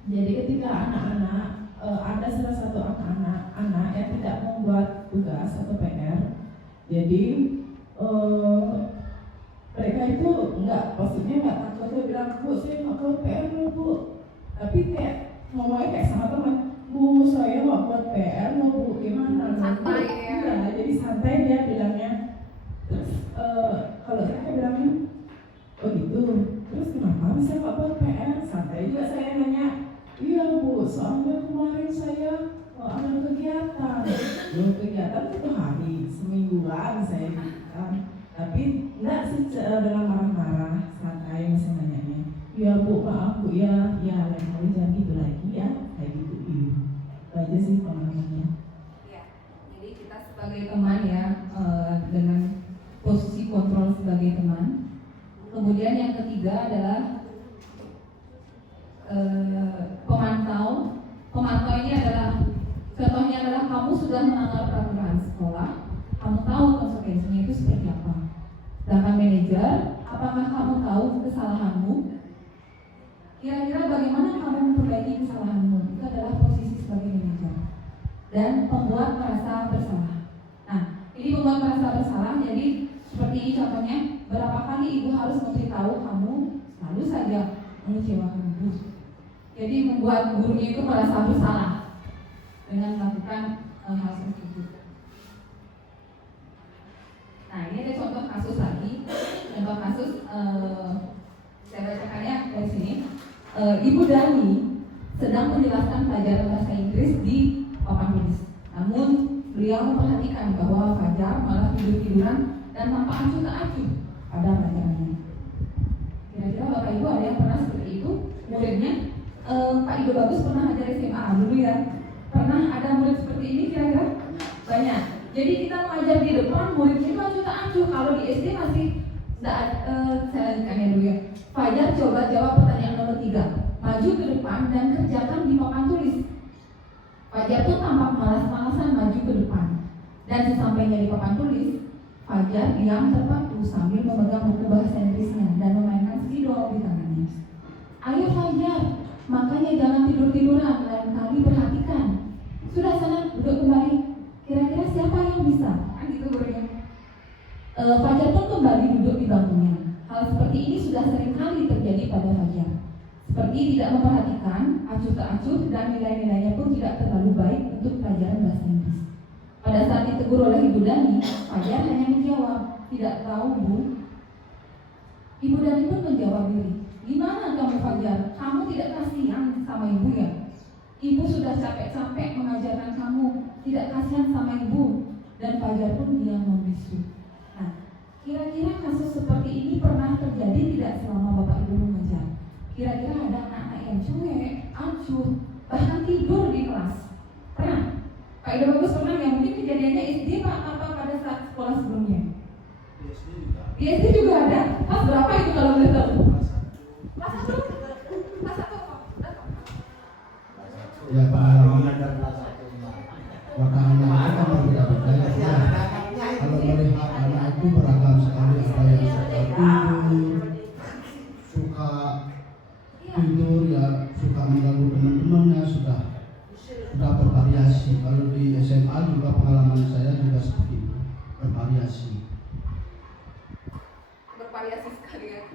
Jadi ketika anak-anak ada salah satu anak yang tidak membuat tugas atau PR, jadi mereka itu maksudnya nggak takut, dia bilang, Bu, saya nggak buat PR loh, Bu. Tapi kayak ngomongnya kayak sama teman, Bu, saya nggak buat PR loh, Bu, gimana? Santai ya. Iya, jadi santai dia bilangnya. Terus kalau saya bilangnya, oh gitu, terus kenapa saya nggak buat PR? Santai juga saya nanya, iya Bu, soalnya kemarin saya ada kegiatan. Loh, kegiatan itu hari, semingguan saya bilang. Tapi enggak sih dengan marah-marah, santai masih nanyanya. Ya Bu, maaf Bu ya, lain kali jangan gitu lagi ya, kayak gitu. Itu aja sih pengalamannya. Ya, jadi kita sebagai teman ya, dengan posisi kontrol sebagai teman. Kemudian yang ketiga adalah pemantau. Pemantau ini adalah, contohnya adalah kamu sudah melanggar peraturan sekolah, kamu tahu konsekuensinya itu seperti apa. Sedangkan manajer, apakah kamu tahu kesalahanmu? Kira-kira bagaimana kamu memperbaiki kesalahanmu? Itu adalah posisi sebagai manajer. Dan pembuat merasa bersalah. Nah, ini pembuat merasa bersalah, jadi seperti ini contohnya, berapa kali ibu harus memberitahu kamu selalu saja mengecewakan ibu. Jadi membuat gurunya itu merasa bersalah dengan melakukan hal seperti itu. Nah, ini ada contoh kasus lagi. Contoh kasus saya bacakannya dari sini. Ibu Dani sedang menjelaskan pelajaran bahasa Inggris di papan tulis. Namun beliau memperhatikan bahwa Fajar malah tidur-tiduran dan tampak acuh tak acuh pada pelajarannya. Kira-kira Bapak Ibu ada yang pernah seperti itu? Muridnya, Pak Ido Bagus pernah ajar SMA dulu ya. Pernah ada murid seperti ini kira-kira? Banyak. Jadi kita mengajar di depan, muridnya itu acuh tak acuh. Kalau di SD masih saya lanjutkannya dulu ya. Fajar coba jawab pertanyaan nomor 3. Maju ke depan dan kerjakan di papan tulis. Fajar pun tampak malas-malasan maju ke depan. Dan sesampainya di papan tulis, Fajar diam terpaku sambil memegang buku bahasa Inggrisnya dan memainkan spidol di tangannya. Ayo Fajar, makanya jangan tidur-tiduran, lain kali perhatikan. Sudah sana, duduk kembali. Kira-kira siapa yang bisa? Kan gitu gurunya. Fajar pun kembali duduk di bangkunya. Hal seperti ini sudah sering kali terjadi pada Fajar. Seperti tidak memperhatikan, acuh tak acuh, dan nilai-nilainya pun tidak terlalu baik untuk pelajaran bahasa Inggris. Pada saat ditegur oleh Ibu Dani, Fajar hanya menjawab, tidak tahu Bu. Ibu Dani pun menjawab diri, gimana kamu Fajar? Kamu tidak kasihan sama ibu ya? Ibu sudah capek-capek mengajarkan kamu, tidak kasihan sama ibu. Dan Fajar pun diam membisu. Nah, kira-kira kasus seperti ini pernah terjadi tidak selama Bapak Ibu mengajar? Kira-kira ada anak-anak yang cuek, acuh, bahkan tidur di kelas? Pernah? Pak Ido Bagus pernah ya? Mungkin kejadiannya SD Pak, apa pada saat sekolah sebelumnya? Di SD juga ada. Kelas berapa itu kalau boleh tahu? Kelas 1? Kelas 1 apa? Ya pengalaman maka anak itu berbeda-beda ya. Kalau melihat anak itu beragam sekali, ada yang suka tidur ya, suka mengganggu teman-temannya, sudah bervariasi. Kalau di SMA juga pengalaman saya juga seperti itu, bervariasi sekali ya.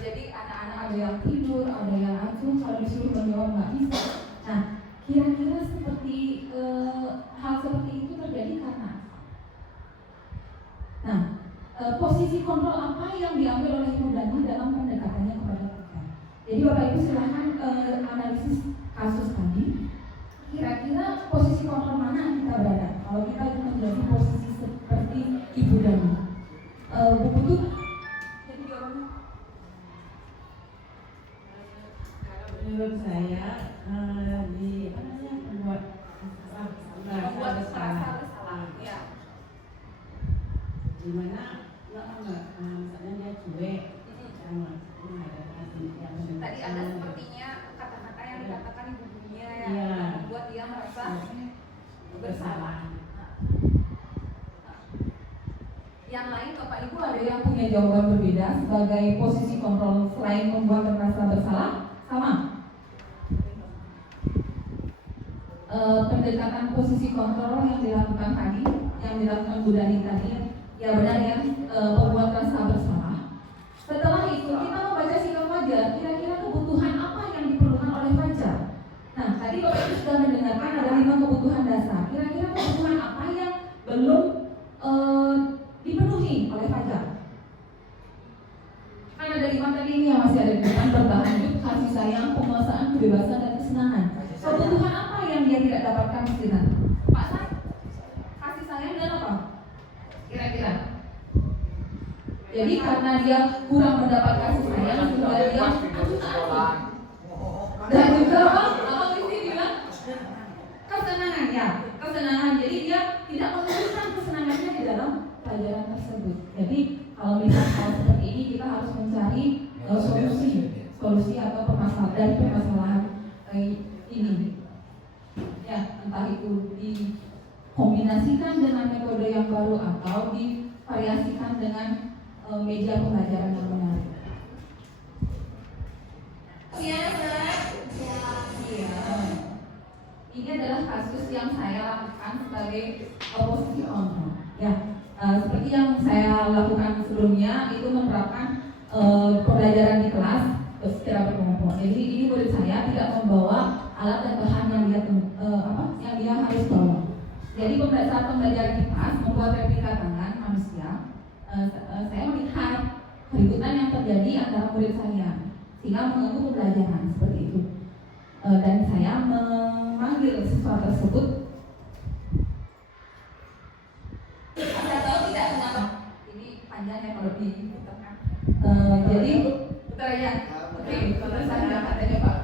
Jadi anak-anak ada yang tidur, ada yang acuh, kalau disuruh menjawab nggak bisa. Nah, kira-kira seperti hal seperti itu terjadi karena posisi kontrol apa yang diambil oleh Ibu Dani dalam pendekatannya kepada kita. Jadi Bapak Ibu silahkan analisis kasus tadi. Kira-kira posisi kontrol mana kita berada? Kalau kita menjadi posisi seperti Ibu Dani, Bu Putu, jadi jawabannya? Menurut saya Membuat merasa bersalah. Ya. Dimana misalnya dia cuek, Tadi ada sepertinya kata-kata yang dikatakan ibu gurunya yang Iya. membuat dia merasa bersalah. Yang lain Bapak Ibu ada yang punya jawaban berbeda sebagai posisi kontrol selain membuat merasa bersalah? Sama. Pendekatan posisi kontrol yang dilakukan tadi, yang dilakukan Bu Dani tadi, ya benar ya, membuat rasa bersalah. Setelah itu kita membaca sikap wajar, kira-kira kebutuhan apa yang diperlukan oleh Fajar. Nah, tadi Bapak Ibu sudah mendengarkan ada 5 kebutuhan dasar. Kira-kira kebutuhan apa yang belum dipenuhi oleh Fajar? Kan ada 5 tadi ini yang masih ada di depan: bertahan hidup, kasih sayang, penguasaan, kebebasan, dan kesenangan. Kebutuhan apa yang dia tidak dapatkan di sana? Pak San, kasih sayang dan apa? Kira-kira? Jadi karena dia kurang mendapat kasih sayang, sehingga dia dan juga apa mesti bilang? Kesenangan ya, kesenangan. Jadi dia tidak menemukan kesenangannya di dalam pelajaran tersebut. Jadi kalau misalnya hal seperti ini kita harus mencari solusi atau permasalahan ini. Ya, entah itu dikombinasikan dengan metode yang baru atau divariasikan dengan media pembelajaran yang menarik. Iya. Ini adalah kasus yang saya lakukan sebagai posisi kontrol. Ya, seperti yang saya lakukan sebelumnya itu menerapkan pembelajaran di kelas secara berkelompok. Jadi ini murid saya tidak membawa alat dan bahan yang dia harus bawa. Jadi saat pembelajaran di kelas membuat replika tangan manusia, saya melihat keributan yang terjadi antara murid saya sehingga mengganggu pembelajaran seperti itu. Dan saya memanggil siswa tersebut. Anda tahu tidak kenapa? Ini panjang ya kalau diputarkan. Jadi putar ya. Oke, kalau saya katanya Pak.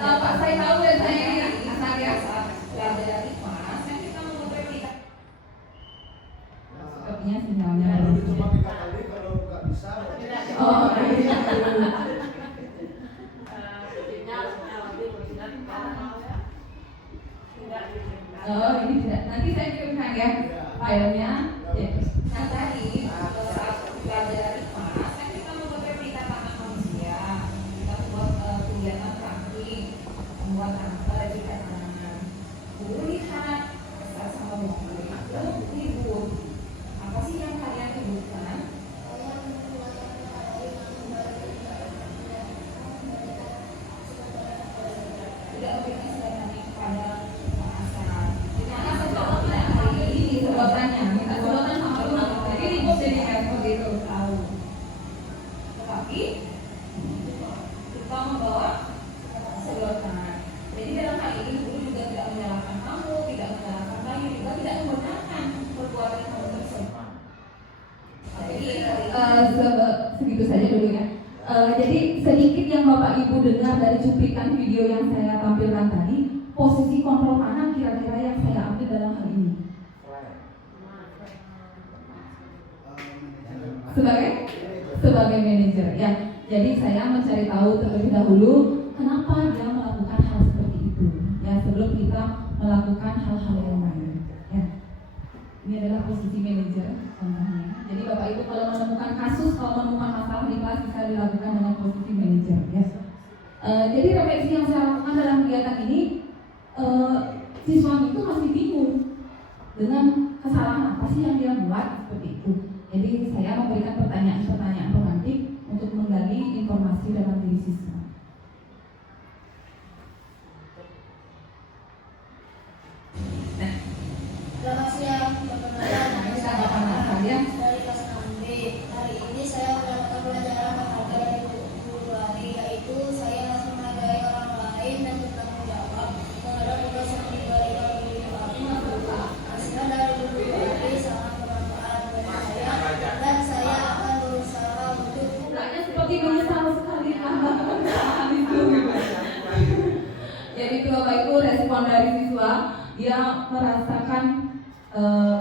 Pak, saya tahu dan saya ingat ya saat belajar di kelas, kita membuat replika. Sepertinya sinyalnya. Cuma 3 kali, kalau nggak bisa. Oh, iya. Oh, ini tidak. Nanti saya kirimkan ya filenya. Ya. Nah tadi saat belajar di kelas, kita membuat replika tangan manusia. Kita membuat kegiatan praktik, membuat replika tangan. Guru lihat, sama murid, lalu hibur. Apa sih yang kalian hiburkan? Tidak memberikan sebagian kepada sedotannya, minta sedotan sama rumah, jadi ribut jadi kayak seperti itu tahu. Tetapi kita membawa sedotan. Jadi dalam hal ini guru juga tidak menyalahkan kamu, tidak menyalahkan kamu, juga tidak membenarkan perbuatan kamu tersebut. Jadi segitu saja dulu ya. Jadi sedikit yang Bapak Ibu dengar dari cuplikan video yang saya tampilkan tadi, posisi kontrol mana kira-kira yang saya ambil dalam hal ini? Sebagai manajer ya. Jadi saya mencari tahu terlebih dahulu kenapa dia melakukan hal seperti itu ya, sebelum kita melakukan hal-hal yang lain ya. Ini adalah posisi manajer contohnya. Jadi Bapak Ibu kalau menemukan kasus, kalau menemukan masalah di kelas bisa dilakukan dengan posisi manajer ya. Jadi refleksi yang saya lakukan dalam kegiatan ini, siswa itu masih bingung dengan kesalahan apa sih yang dia buat seperti itu. Jadi saya memberikan pertanyaan-pertanyaan romantik untuk menggali informasi dalam diri siswa. Selamat siang, perkenalkan saya dari kelas 6B. Hari ini saya mendapatkan pelajaran berharga dari guru hari, yaitu saya harus menghargai orang lain dan bertanggung jawab terhadap tugas yang diberikan diri kami. Hasil dari guru hari sangat bermanfaat bagi saya dan saya akan berusaha untuk Bukannya seperti menyesal sekali kesalahan itu. Jadi itu Bapak Ibu respon dari siswa, dia merasakan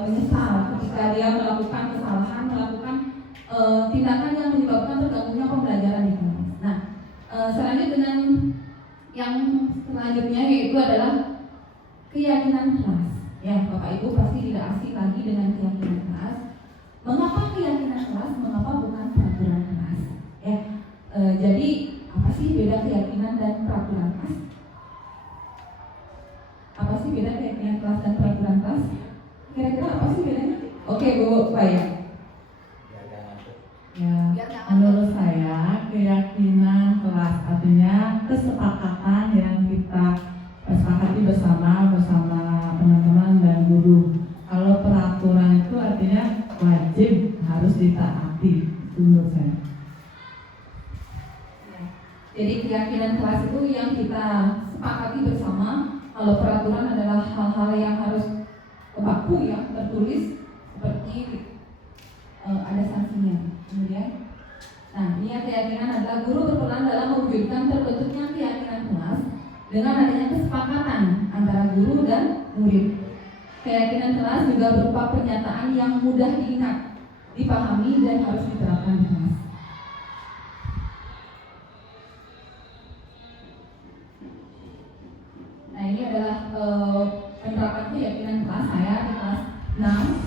menyesal ketika dia melakukan kesalahan, melakukan tindakan yang menyebabkan terganggunya pembelajaran di kelas. Nah, selanjutnya dengan yang selanjutnya yaitu adalah keyakinan kelas. Ya, Bapak Ibu pasti tidak asing lagi dengan keyakinan kelas. kelas. Mengapa keyakinan kelas? Mengapa bukan peraturan kelas? Ya, jadi apa sih beda keyakinan dan peraturan kelas? Apa sih beda keyakinan kelas dan peraturan kelas? Kira-kira apa sih bedanya? Oke, Bu Bayang. Ya, menurut saya keyakinan kelas artinya kesepakatan yang kita sepakati bersama teman-teman dan guru. Kalau peraturan itu artinya wajib harus ditaati, itu menurut saya. Jadi keyakinan kelas itu yang kita sepakati bersama. Kalau peraturan adalah hal-hal yang harus baku ya, tertulis seperti ada sanksinya. Kemudian, nah niat keyakinan adalah guru berperan dalam mewujudkan terbentuknya keyakinan kelas dengan adanya kesepakatan antara guru dan murid. Keyakinan kelas juga berupa pernyataan yang mudah diingat, dipahami dan harus diterapkan di kelas. Nah ini adalah penerapan keyakinan kelas saya di kelas 6.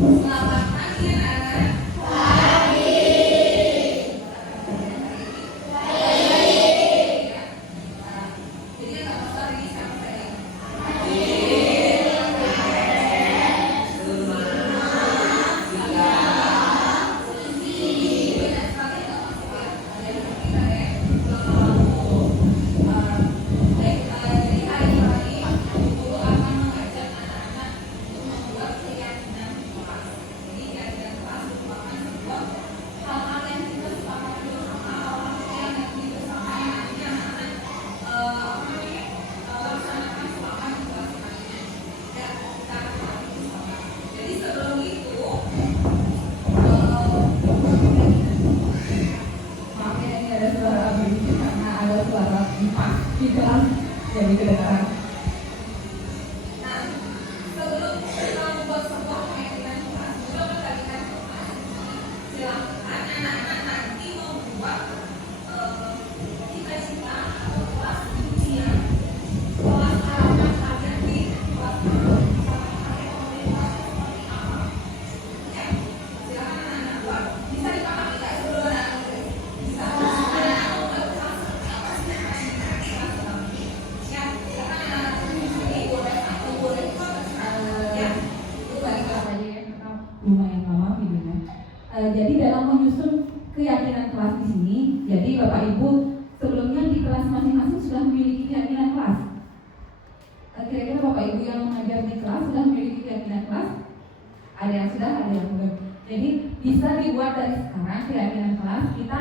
Selamat pagi anak-anak. Jadi nggak usah ini sampai. Jadi kedengaran. Nah, sebelum kita membuat sebuah keyakinan kelas, juga membagikan kelas. Silakan anak-anak nanti membuat cita-cita atau kelas impian, kelas harapan kalian di kelas seperti apa? Ya, silakan anak-anak buat. Bisa dipahami nggak sebelum anak-anak nulis? Bisa. Anak-anak membuat kelas seperti apa sih? Ya, silakan anak-anak tulis ini boleh atau boleh ya, itu balik kelas aja ya, karena lumayan lama videonya. Jadi dalam menyusun keyakinan kelas di sini, jadi Bapak Ibu sebelumnya di kelas masing-masing sudah memiliki keyakinan kelas. Kira-kira Bapak Ibu yang mengajar di kelas sudah memiliki keyakinan kelas? Ada yang sudah, ada yang belum. Jadi bisa dibuat dari sekarang keyakinan kelas. Kita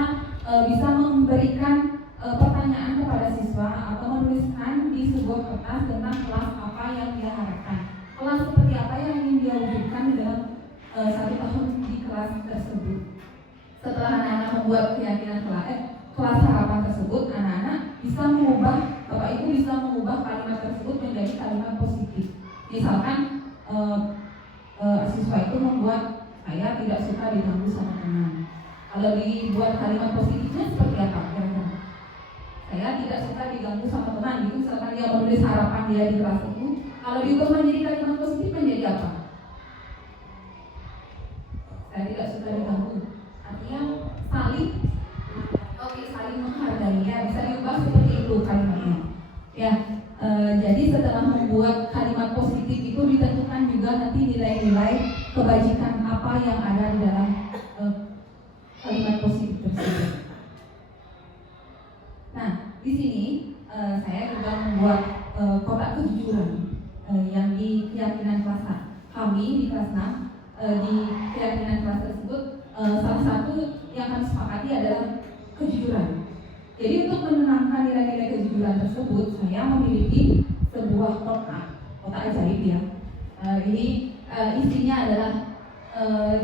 bisa memberikan pertanyaan kepada siswa atau menuliskan di sebuah kertas tentang kelas apa yang dia harapkan. Kelas seperti apa yang ingin dia wujudkan di dalam 1 tahun di kelas tersebut. Setelah anak-anak membuat keyakinan kelas harapan tersebut, anak-anak bisa mengubah, Bapak Ibu bisa mengubah kalimat tersebut menjadi kalimat positif. Misalkan siswa itu membuat, saya tidak suka diganggu sama teman. Kalau dibuat kalimat positifnya seperti apa kira-kira? Saya tidak suka diganggu sama teman. Gitu, misalkan dia menulis harapan dia di kelas itu, kalau diubah menjadi kalimat positif menjadi apa? Saya tidak suka diganggu. Artinya saling, saling menghargai ya, bisa diubah seperti itu kalimatnya. Ya, jadi setelah membuat kalimat positif itu ditentukan juga nanti nilai-nilai kebajikan apa yang ada di dalam kalimat positif tersebut. Nah, di sini saya juga membuat kotak kejujuran yang di keyakinan kelas kami di kelas 6. Di keyakinan kelas tersebut salah satu yang kami sepakati adalah kejujuran. Jadi untuk menenangkan nilai-nilai kejujuran tersebut, saya memiliki sebuah kotak ajaib ya. Ini isinya adalah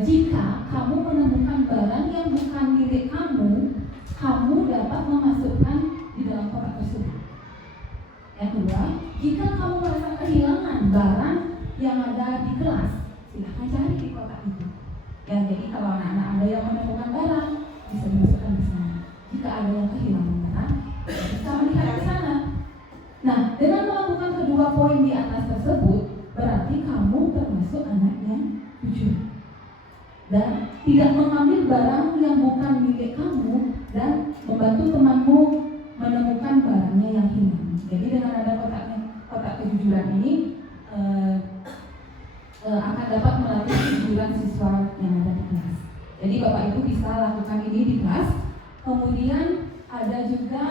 jika kamu menemukan barang yang bukan milik kamu, kamu dapat memasukkan di dalam kotak tersebut. Yang kedua, jika kamu merasa kehilangan barang yang ada di kelas, silahkan cari di kotak itu. Ya, jadi kalau anak-anak ada yang menemukan barang, bisa dimasukkan di sana. Jika ada yang kehilangan barang, bisa melihat di sana. Nah, dengan melakukan kedua poin di atas tersebut, berarti kamu termasuk anak yang jujur dan tidak mengambil barang yang bukan milik kamu dan membantu temanmu menemukan barangnya yang hilang. Jadi dengan ada kotak kejujuran ini akan dapat melatih kejujuran siswa yang ada di kelas. Jadi Bapak Ibu bisa lakukan ini di kelas. Kemudian ada juga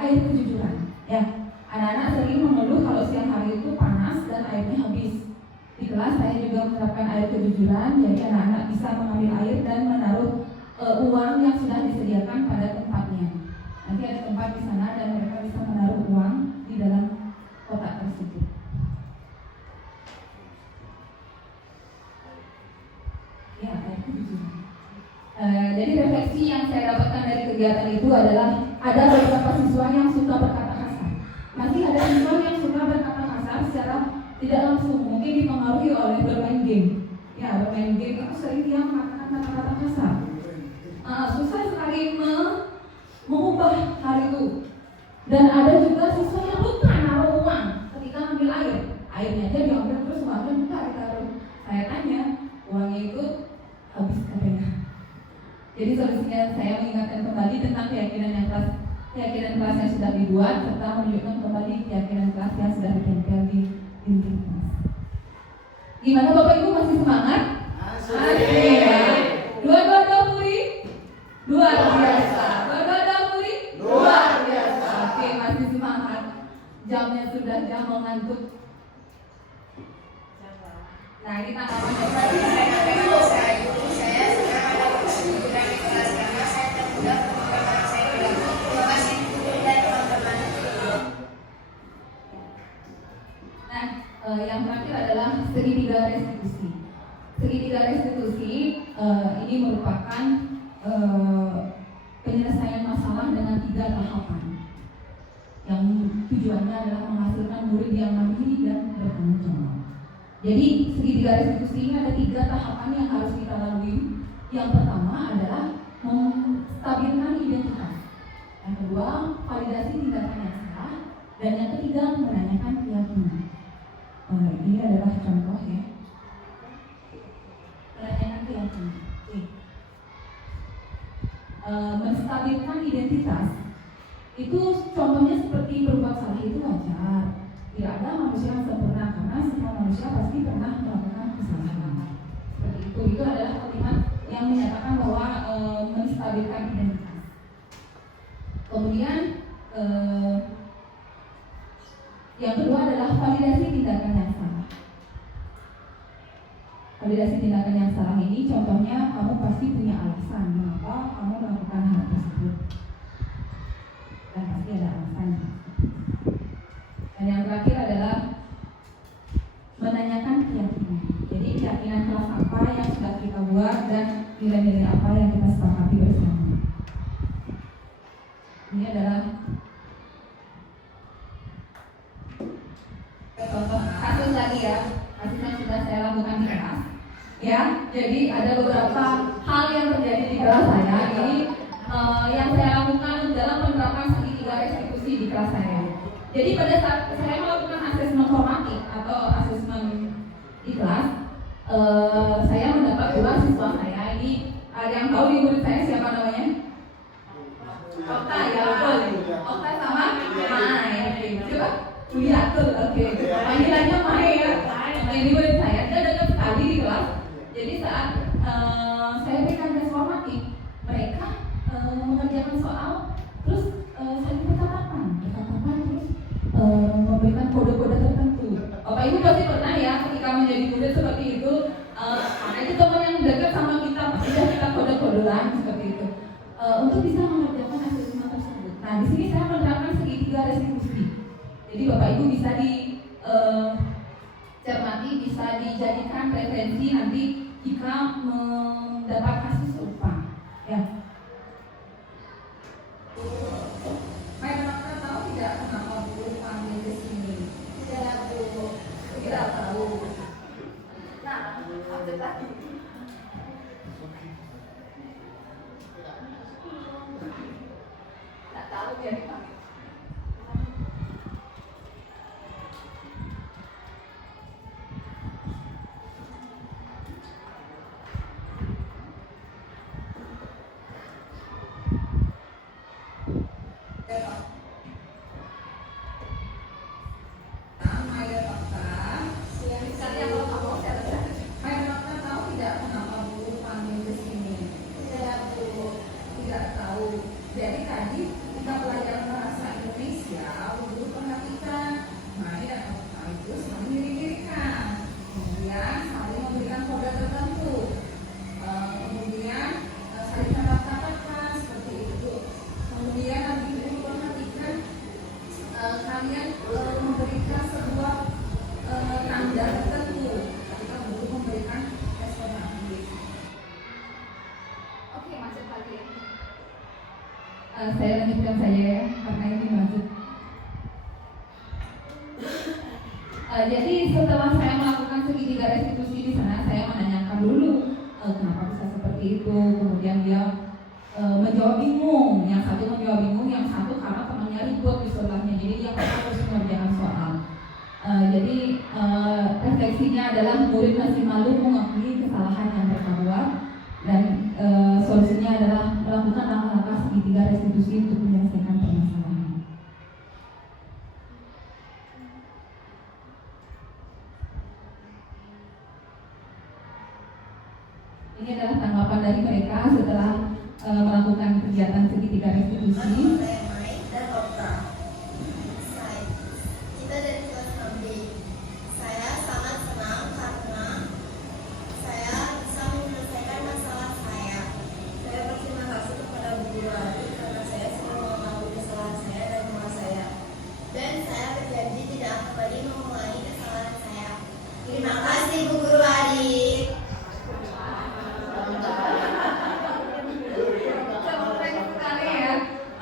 air kejujuran. Ya, anak-anak sering mengeluh kalau siang hari itu panas dan airnya habis. Di kelas saya juga menerapkan air kejujuran. Jadi anak-anak bisa mengambil air dan menaruh uang yang sudah disediakan pada tempatnya. Nanti ada tempat di sana dan mereka bisa menaruh uang di dalam kotak tersebut. Ya, air kejujuran. Jadi refleksi yang saya dapatkan dari kegiatan itu adalah ada beberapa siswa yang suka berkata kasar. Masih ada siswa yang suka berkata kasar secara tidak langsung, mungkin dipengaruhi oleh bermain game. Ya, bermain game itu sering dia mengatakan kata-kata kasar. Susah sekali mengubah hal itu. Dan ada juga siswa yang lupa naruh uang ketika ambil air. Airnya aja diambil terus uangnya lupa ditaruh. Saya tanya, uangnya itu habis katanya. Jadi solusinya saya mengingatkan kembali tentang keyakinan kelas yang sudah dibuat serta menunjukkan kembali keyakinan kelas yang sudah ditempel di dinding kelas. Gimana Bapak Ibu, masih semangat? Asik. Dua Puri? Luar biasa. Dua Puri? Luar biasa. Oke, masih semangat. Jamnya sudah jam mengantuk. Nah, ini tanggapan Bapak. Saya senang ada kejujuran di kelas karena saya termudah mengungkapkan saya bilang terima kasih guru dan teman-teman. Nah, yang terakhir adalah segitiga restitusi. Segitiga restitusi ini merupakan penyelesaian masalah dengan 3 tahapan yang tujuannya adalah menghasilkan murid yang mandiri dan bertanggung jawab. Jadi segitiga restitusi ini ada 3 tahapan yang harus kita lalui. Yang pertama adalah menstabilkan identitas. Yang kedua, validasi tindakan yang salah. Dan yang ketiga, menanyakan keyakinan. Ini adalah contoh ya. Menanyakan keyakinan. Menstabilkan identitas itu contohnya seperti berbuat salah itu wajar. Tidak ada manusia yang sempurna karena semua manusia pasti pernah melakukan kesalahan. Seperti itu adalah kalimat yang menyatakan bahwa menstabilkan identitas. Kemudian yang kedua adalah validasi tindakan yang salah. Validasi tindakan yang salah ini contohnya kamu pasti punya alasan mengapa kamu melakukan hal tersebut. Dan pasti ada alasannya. Dan yang terakhir adalah menanyakan keyakinan. Jadi keyakinan kelas apa yang sudah kita buat dan nilai-nilai apa yang kita sepakati bersama. Ini adalah contoh kasus lagi ya, kasus yang sudah saya lakukan di kelas. Ya, jadi ada beberapa hal yang terjadi di kelas saya. Ini yang saya lakukan dalam penerapan segitiga restitusi di kelas saya. Jadi pada saat saya melakukan asesmen formatif atau asesmen di kelas, saya mendapat 2 siswa saya. Ini ada yang tahu di murid saya siapa namanya? Okta ya, betul. Okta sama Mai. Coba Wiyatul, oke. Panggilannya Mai ya. Ini murid saya, dia dekat sekali di kelas. Jadi saat saya berikan tes formatif, mereka mengerjakan soal, terus saya bertatapan terus memberikan kode-kode tertentu. Bapak Ibu pasti pernah ya ketika menjadi murid seperti itu, karena itu teman yang dekat sama kita pasti kita kode-kodean seperti itu untuk bisa mengerjakan asesmen tersebut. Nah di sini saya menerapkan segitiga restitusi. Jadi Bapak Ibu bisa dicermati, bisa dijadikan referensi nanti jika mendapat kasus serupa. Ya. Teman-teman tahu tidak kenapa Bu panggil ke sini? Tidak Bu, tidak tahu. Nah, lanjut lagi. ya dipakai. Jadi tadi kita belajar bahasa Indonesia, guru perhatikan Mai dan Oka itu saling mirip-miripkan, kemudian saling memberikan kode tertentu, kemudian saling kata-katakan seperti itu. Kemudian nanti guru perhatikan kalian memberikan sebuah tanda tertentu ketika guru memberikan respon afirmatif. Oke, macet lagi ya. Saya lanjutkan saja ya, karena ini lanjut. Jadi setelah saya melakukan segitiga restitusi di sana, saya menanyakan dulu kenapa bisa seperti itu. Kemudian dia menjawab bingung, yang satu menjawab bingung, yang satu karena temannya ribut di sebelahnya, jadi dia harus mengerjakan soal. Jadi refleksinya adalah murid masih malu mengakui kesalahan yang mereka buat, dan solusinya adalah melakukan langkah-langkah segitiga restitusi untuk menyelesaikan permasalahan. Ini adalah tanggapan dari mereka setelah melakukan kegiatan segitiga restitusi. Saya Mai dan Okta. Kita dari kelas 6B. Saya sangat senang karena saya bisa menyelesaikan masalah saya. Saya berterima kasih kepada Bu Guru Ali karena saya sudah mengetahui kesalahan saya dan rumah saya. Dan saya berjanji tidak akan kembali mengulangi kesalahan saya. Terima kasih Bu Guru Ali.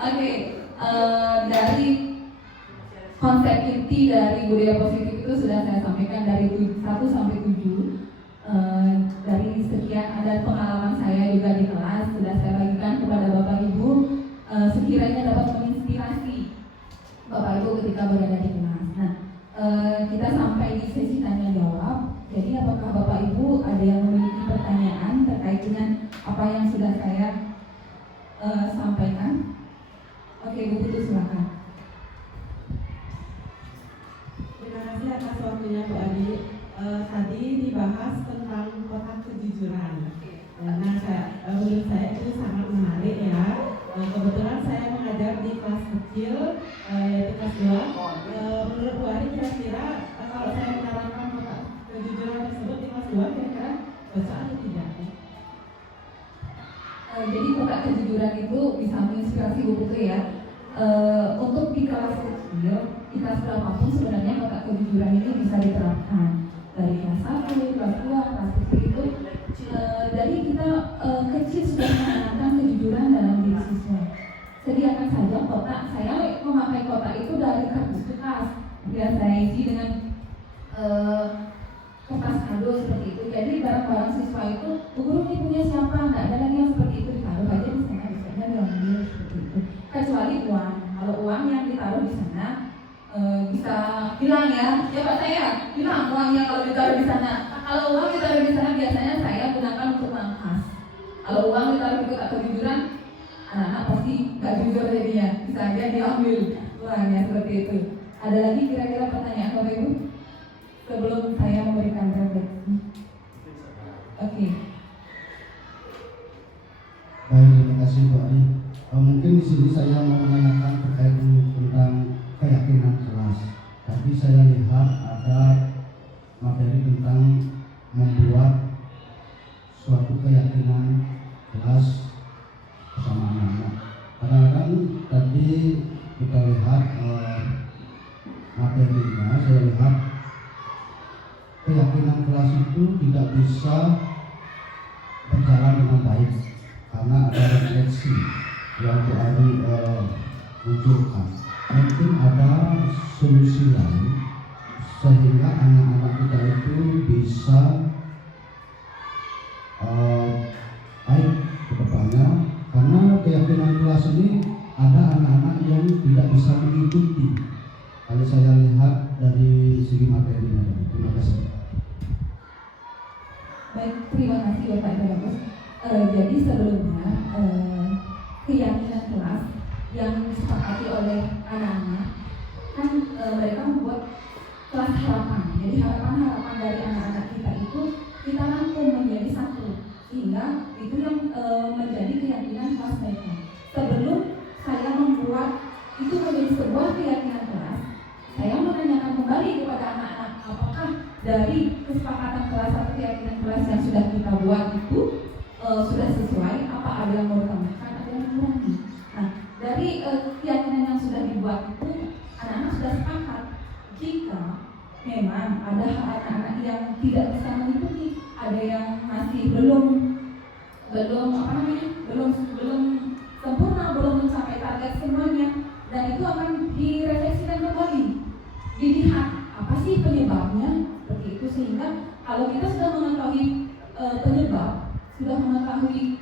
Oke, dari konsep inti dari budaya positif itu sudah saya sampaikan dari 1 sampai 7. Dari sekian ada pengalaman saya juga di kelas, sudah saya bagikan kepada Bapak Ibu, sekiranya dapat menginspirasi Bapak Ibu ketika berada di kelas. Nah, kita sampai di sesi tanya jawab. Jadi apakah Bapak Ibu ada yang memiliki pertanyaan terkait dengan apa yang sudah saya sampaikan? Oke, Bu Putu, silakan. Terima kasih atas waktunya Bu Adi. Tadi dibahas tentang kotak kejujuran. Nah, menurut saya itu sangat menarik ya. Kebetulan saya mengajar di kelas kecil, yaitu kelas 2. Menurut Bu Adi kira-kira kalau saya menerapkan kotak kejujuran tersebut di kelas 2, kira-kira bisa atau tidak? Jadi kotak kejujuran itu bisa menginspirasi Bu Putri ya. Untuk di kelas kecil, di kelas berapapun sebenarnya kotak kejujuran itu bisa diterapkan. Dari kelas 1, kelas 2, kelas 3 itu dari kita kecil sudah menanamkan kejujuran dalam diri siswa. Sediakan saja kotak, saya memakai kotak itu dari kardus bekas, biar saya isi dengan kertas kado seperti itu. Jadi barang-barang siswa itu, Bu Guru ini punya siapa? Nggak ada lagi yang seperti itu, ditaruh aja di sana, biasanya diambil seperti itu. Kecuali uang, kalau uang yang ditaruh di sana bisa hilang ya Pak, saya hilang uangnya kalau ditaruh di sana. Kalau uang ditaruh di sana biasanya saya gunakan untuk mangkas. Kalau uang ditaruh di kotak kejujuran, anak-anak pasti nggak jujur jadinya, bisa aja diambil uangnya seperti itu. Ada lagi kira-kira pertanyaan Bapak Ibu sebelum saya memberikan refleksi? Oke. Baik, terima kasih Bu Ari. Mungkin di sini saya mau menanyakan terkait tentang keyakinan kelas. Tadi saya lihat ada materi tentang membuat suatu keyakinan kelas bersama anak-anak. Kadang-kadang tadi kita lihat materinya, saya lihat keyakinan kelas itu tidak bisa berjalan dengan baik karena ada refleksi yang Bu Ari munculkan. Mungkin ada solusi lain sehingga anak-anak kita itu bisa baik ke depannya, karena keyakinan kelas ini ada anak-anak yang tidak bisa mengikuti. Kalau saya lihat dari segi materinya. Terima kasih. Baik, terima kasih Bapak Ibu Bagus. Jadi sebelumnya keyakinan kelas yang disepakati oleh anak-anak kan mereka membuat kelas harapan. Jadi harapan-harapan dari anak-anak kita itu kita rangkum menjadi satu, sehingga itu yang menjadi keyakinan kelas mereka. Sebelum saya membuat itu menjadi sebuah keyakinan kelas, saya menanyakan kembali kepada anak-anak apakah dari kesepakatan kelas atau keyakinan kelas yang sudah kita buat itu sudah sesuai, apa ada yang mau ditambahkan, ada yang mengurangi. Nah, dari keyakinan yang sudah dibuat itu anak-anak sudah sepakat jika memang ada anak-anak yang tidak bisa mengikuti, ada yang masih belum sempurna, belum mencapai target semuanya, dan itu akan direfleksikan kembali, dilihat apa sih penyebabnya seperti itu, sehingga kalau kita sudah mengetahui penyebab, sudah mengetahui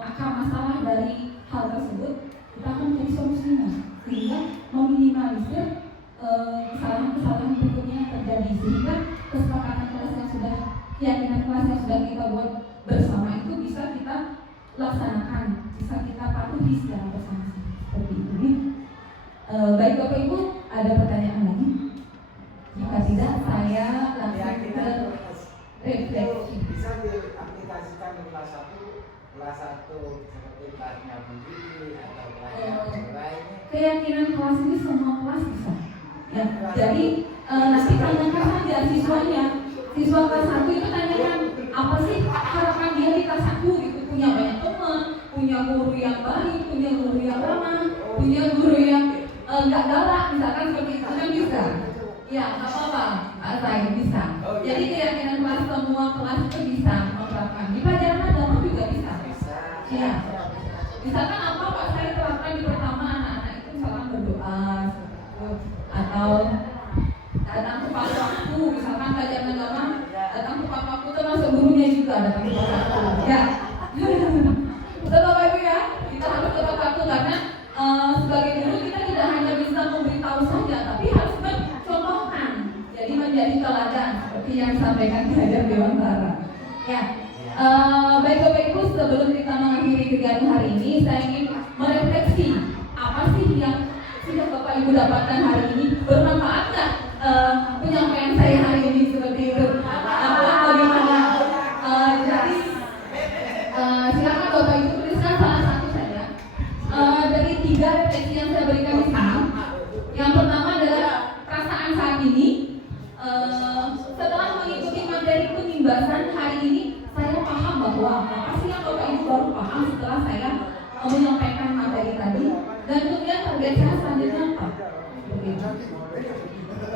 akar masalah dari hal tersebut, kita akan mencari solusinya sehingga meminimalisir kesalahan-kesalahan berikutnya yang terjadi, sehingga kesepakatan kelas yang sudah keyakinan kelas yang sudah kita buat bersama itu bisa kita laksanakan, bisa kita patuhi secara bersama-sama seperti itu. Baik Bapak Ibu, ada pertanyaan lagi? Jika tidak, saya langsung ke refleksi. Bisa diaplikasikan ke kelas 1 seperti kelasnya Budi atau kelas yang lainnya. Keyakinan kelas ini semua kelas bisa. Ya, jadi nanti tanyakan saja siswanya. Siswa kelas 1 itu tanyakan apa sih harapan dia di kelas 1 gitu, punya banyak teman, punya guru yang baik, punya guru yang ramah, punya guru yang nggak galak, misalkan seperti itu kan bisa. Ya, nggak apa-apa, Pak Said bisa. Jadi keyakinan kelas semua kelas itu bisa menerapkan. Di pelajaran agama juga bisa. Iya. Misalkan apa Pak Said terapkan di pertama anak-anak itu misalkan berdoa atau datang tepat waktu, misalkan pelajaran agama datang tepat waktu, termasuk gurunya juga datang tepat waktu. Ya. Betul Bapak Ibu ya, kita harus tepat waktu karena sebagai guru kita tidak hanya bisa memberitahu saja, tapi harus mencontohkan. Jadi menjadi teladan seperti yang disampaikan di Hajar Dewantara. Ya. Baik Bapak Ibu, sebelum kita mengakhiri kegiatan hari ini, saya ingin merefleksi apa sih yang sudah Bapak Ibu dapatkan hari ini, bermanfaat nggak penyampaian saya hari ini seperti itu? Bagaimana? Jadi silakan Bapak Ibu tuliskan salah satu saja dari 3 refleksi yang saya berikan di sini. Yang pertama adalah perasaan saat ini. Setelah mengikuti materi penimbasan hari ini, saya paham bahwa apa sih yang Bapak Ibu baru paham setelah saya menyampaikan materi tadi, dan kemudian target saya selanjutnya apa?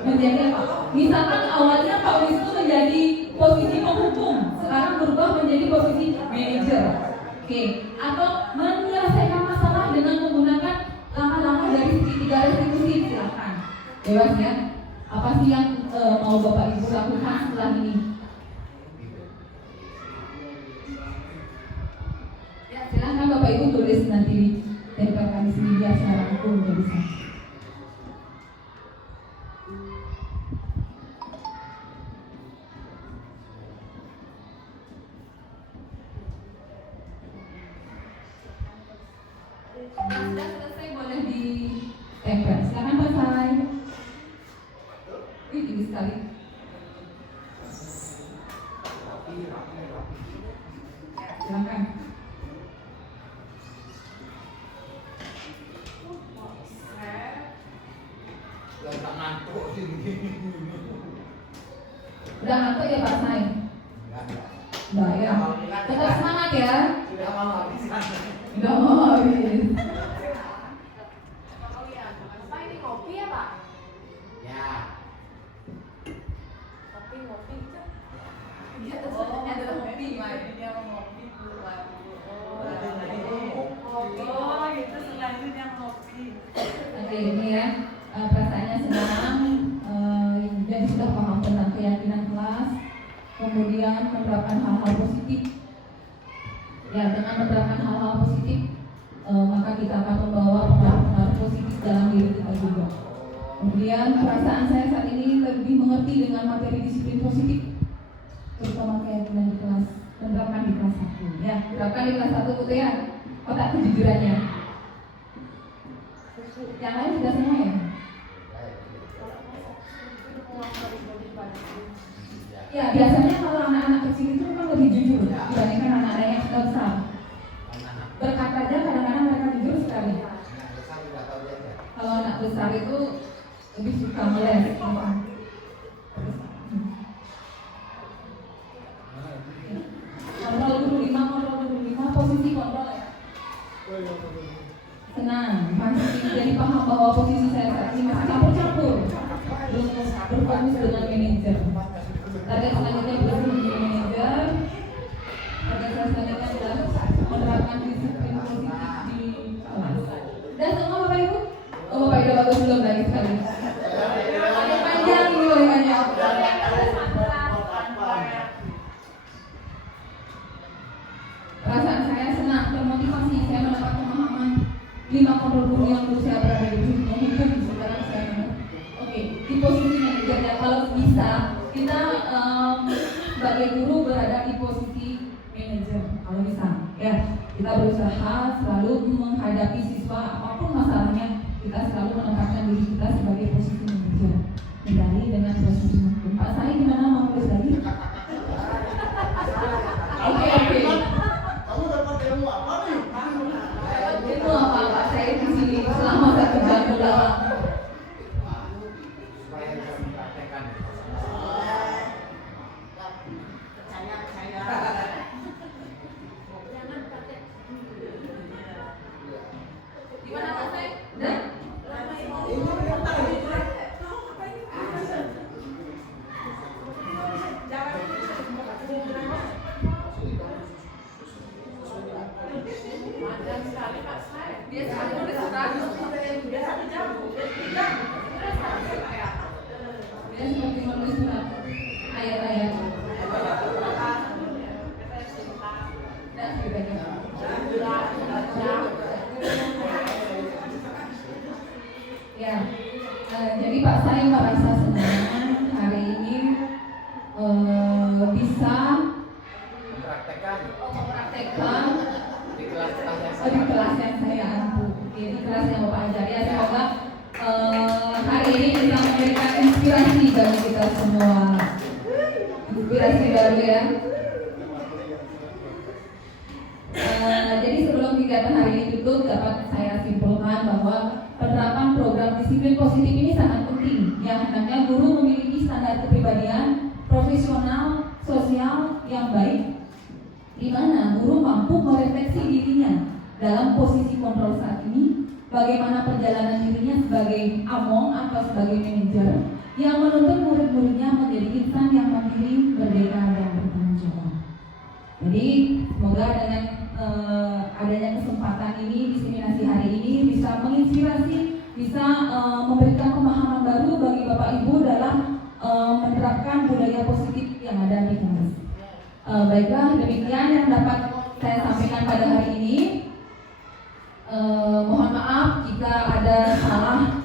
Menjadi apa? Misalkan awalnya Pak Wisnu menjadi posisi penghukum, sekarang berubah menjadi posisi manajer. Oke. Atau menyelesaikan masalah dengan menggunakan langkah-langkah dari segitiga restitusi, silakan. Bebas ya. Apa sih yang mau Bapak Ibu lakukan setelah ini? Ya, silakan Bapak Ibu tulis nanti tempelkan di sini biar secara hukum menjadi satu. Sudah selesai boleh ditempel. Silakan Pak Sai. Wih, tinggi sekali. Silakan. Udah ngantuk ya Pak Sai? Udah ya. Tetap semangat ya. Sudah mau habis kan? Udah mau habis. Pak ini kopi ya Pak? Ya. Kopi. Dia terusnya adalah kopi. Dia mau ngopi dulu. Oh gitu selanjutnya ngopi. Oke, ini ya perasaannya senang, jadi sudah paham tentang keyakinan kelas, kemudian menerapkan hal-hal positif. Ya, dengan menerapkan hal-hal positif, maka kita akan membawa pengaruh-pengaruh positif Kemudian perasaan saya saat ini lebih mengerti dengan materi disiplin positif, terutama keyakinan di kelas, menerapkan di kelas 1. Ya, terapkan di kelas 1 gitu ya, otak kejujurannya. Yang lain sudah semua ya? Ya, biasanya kalau anak-anak kecil itu memang lebih jujur dibandingkan anak-anak yang sudah besar. Berkata aja kadang-kadang mereka jujur sekali. Kalau anak besar itu lebih suka meles. Kontrol dulu 5, posisi kontrol ya. Tenang, masih jadi paham bahwa posisi saya saat ini masih campur-campur. Belum berfokus dengan manajer. Target selanjutnya berfokus dengan manajer. Target selanjutnya adalah menerapkan disiplin positif di kelas. Dan semua Bapak Ibu? Oh, Bapak Ibu bagus belum lagi sekali. Ada panjang ini banyak. Perasaan saya senang, termotivasi, saya mendapat pemahaman 5 kontrol guru yang dulu saya berada di sini menghukum sekarang saya. Oke, di posisi manajer ya, kalau bisa kita sebagai guru berada di posisi manajer kalau bisa ya, kita berusaha selalu menghadapi siswa apapun masalahnya, kita selalu menempatkan diri kita sebagai posisi manajer, hindari dengan posisi manajer. Pak saya gimana, mau tulis lagi? Oke. Kamu dapat ilmu apa nih? Itu apa Pak? Saya di sini selama 1 jam udah. Supaya bisa mempraktekkan. Gimana Pak saya? Udah? Dia sekali nulis surat. Dia seperti menulis surat ayat-ayat dan sebagainya. Ya, jadi Pak saya merasa senang hari ini bisa mempraktekkan Di kelas-kelas yang di kelas yang saya ampu, di kelas yang Bapak ajari ya. Semoga hari ini bisa memberikan inspirasi bagi kita semua, inspirasi baru ya. Jadi sebelum kegiatan hari ini tutup, dapat saya simpulkan bahwa penerapan program disiplin positif ini sangat penting, yang hendaknya guru memiliki standar kepribadian profesional sosial yang baik, di mana guru mampu merefleksi dirinya dalam posisi kontrol saat ini, bagaimana perjalanan dirinya sebagai among atau sebagai manajer yang menuntut murid-muridnya menjadi insan yang mandiri, merdeka, dan bertanggung jawab. Jadi semoga dengan adanya kesempatan ini, diseminasi hari ini bisa menginspirasi, bisa memberikan pemahaman baru bagi Bapak Ibu dalam menerapkan budaya positif yang ada di kelas. Baiklah, demikian yang dapat saya sampaikan pada hari ini. Mohon maaf jika ada salah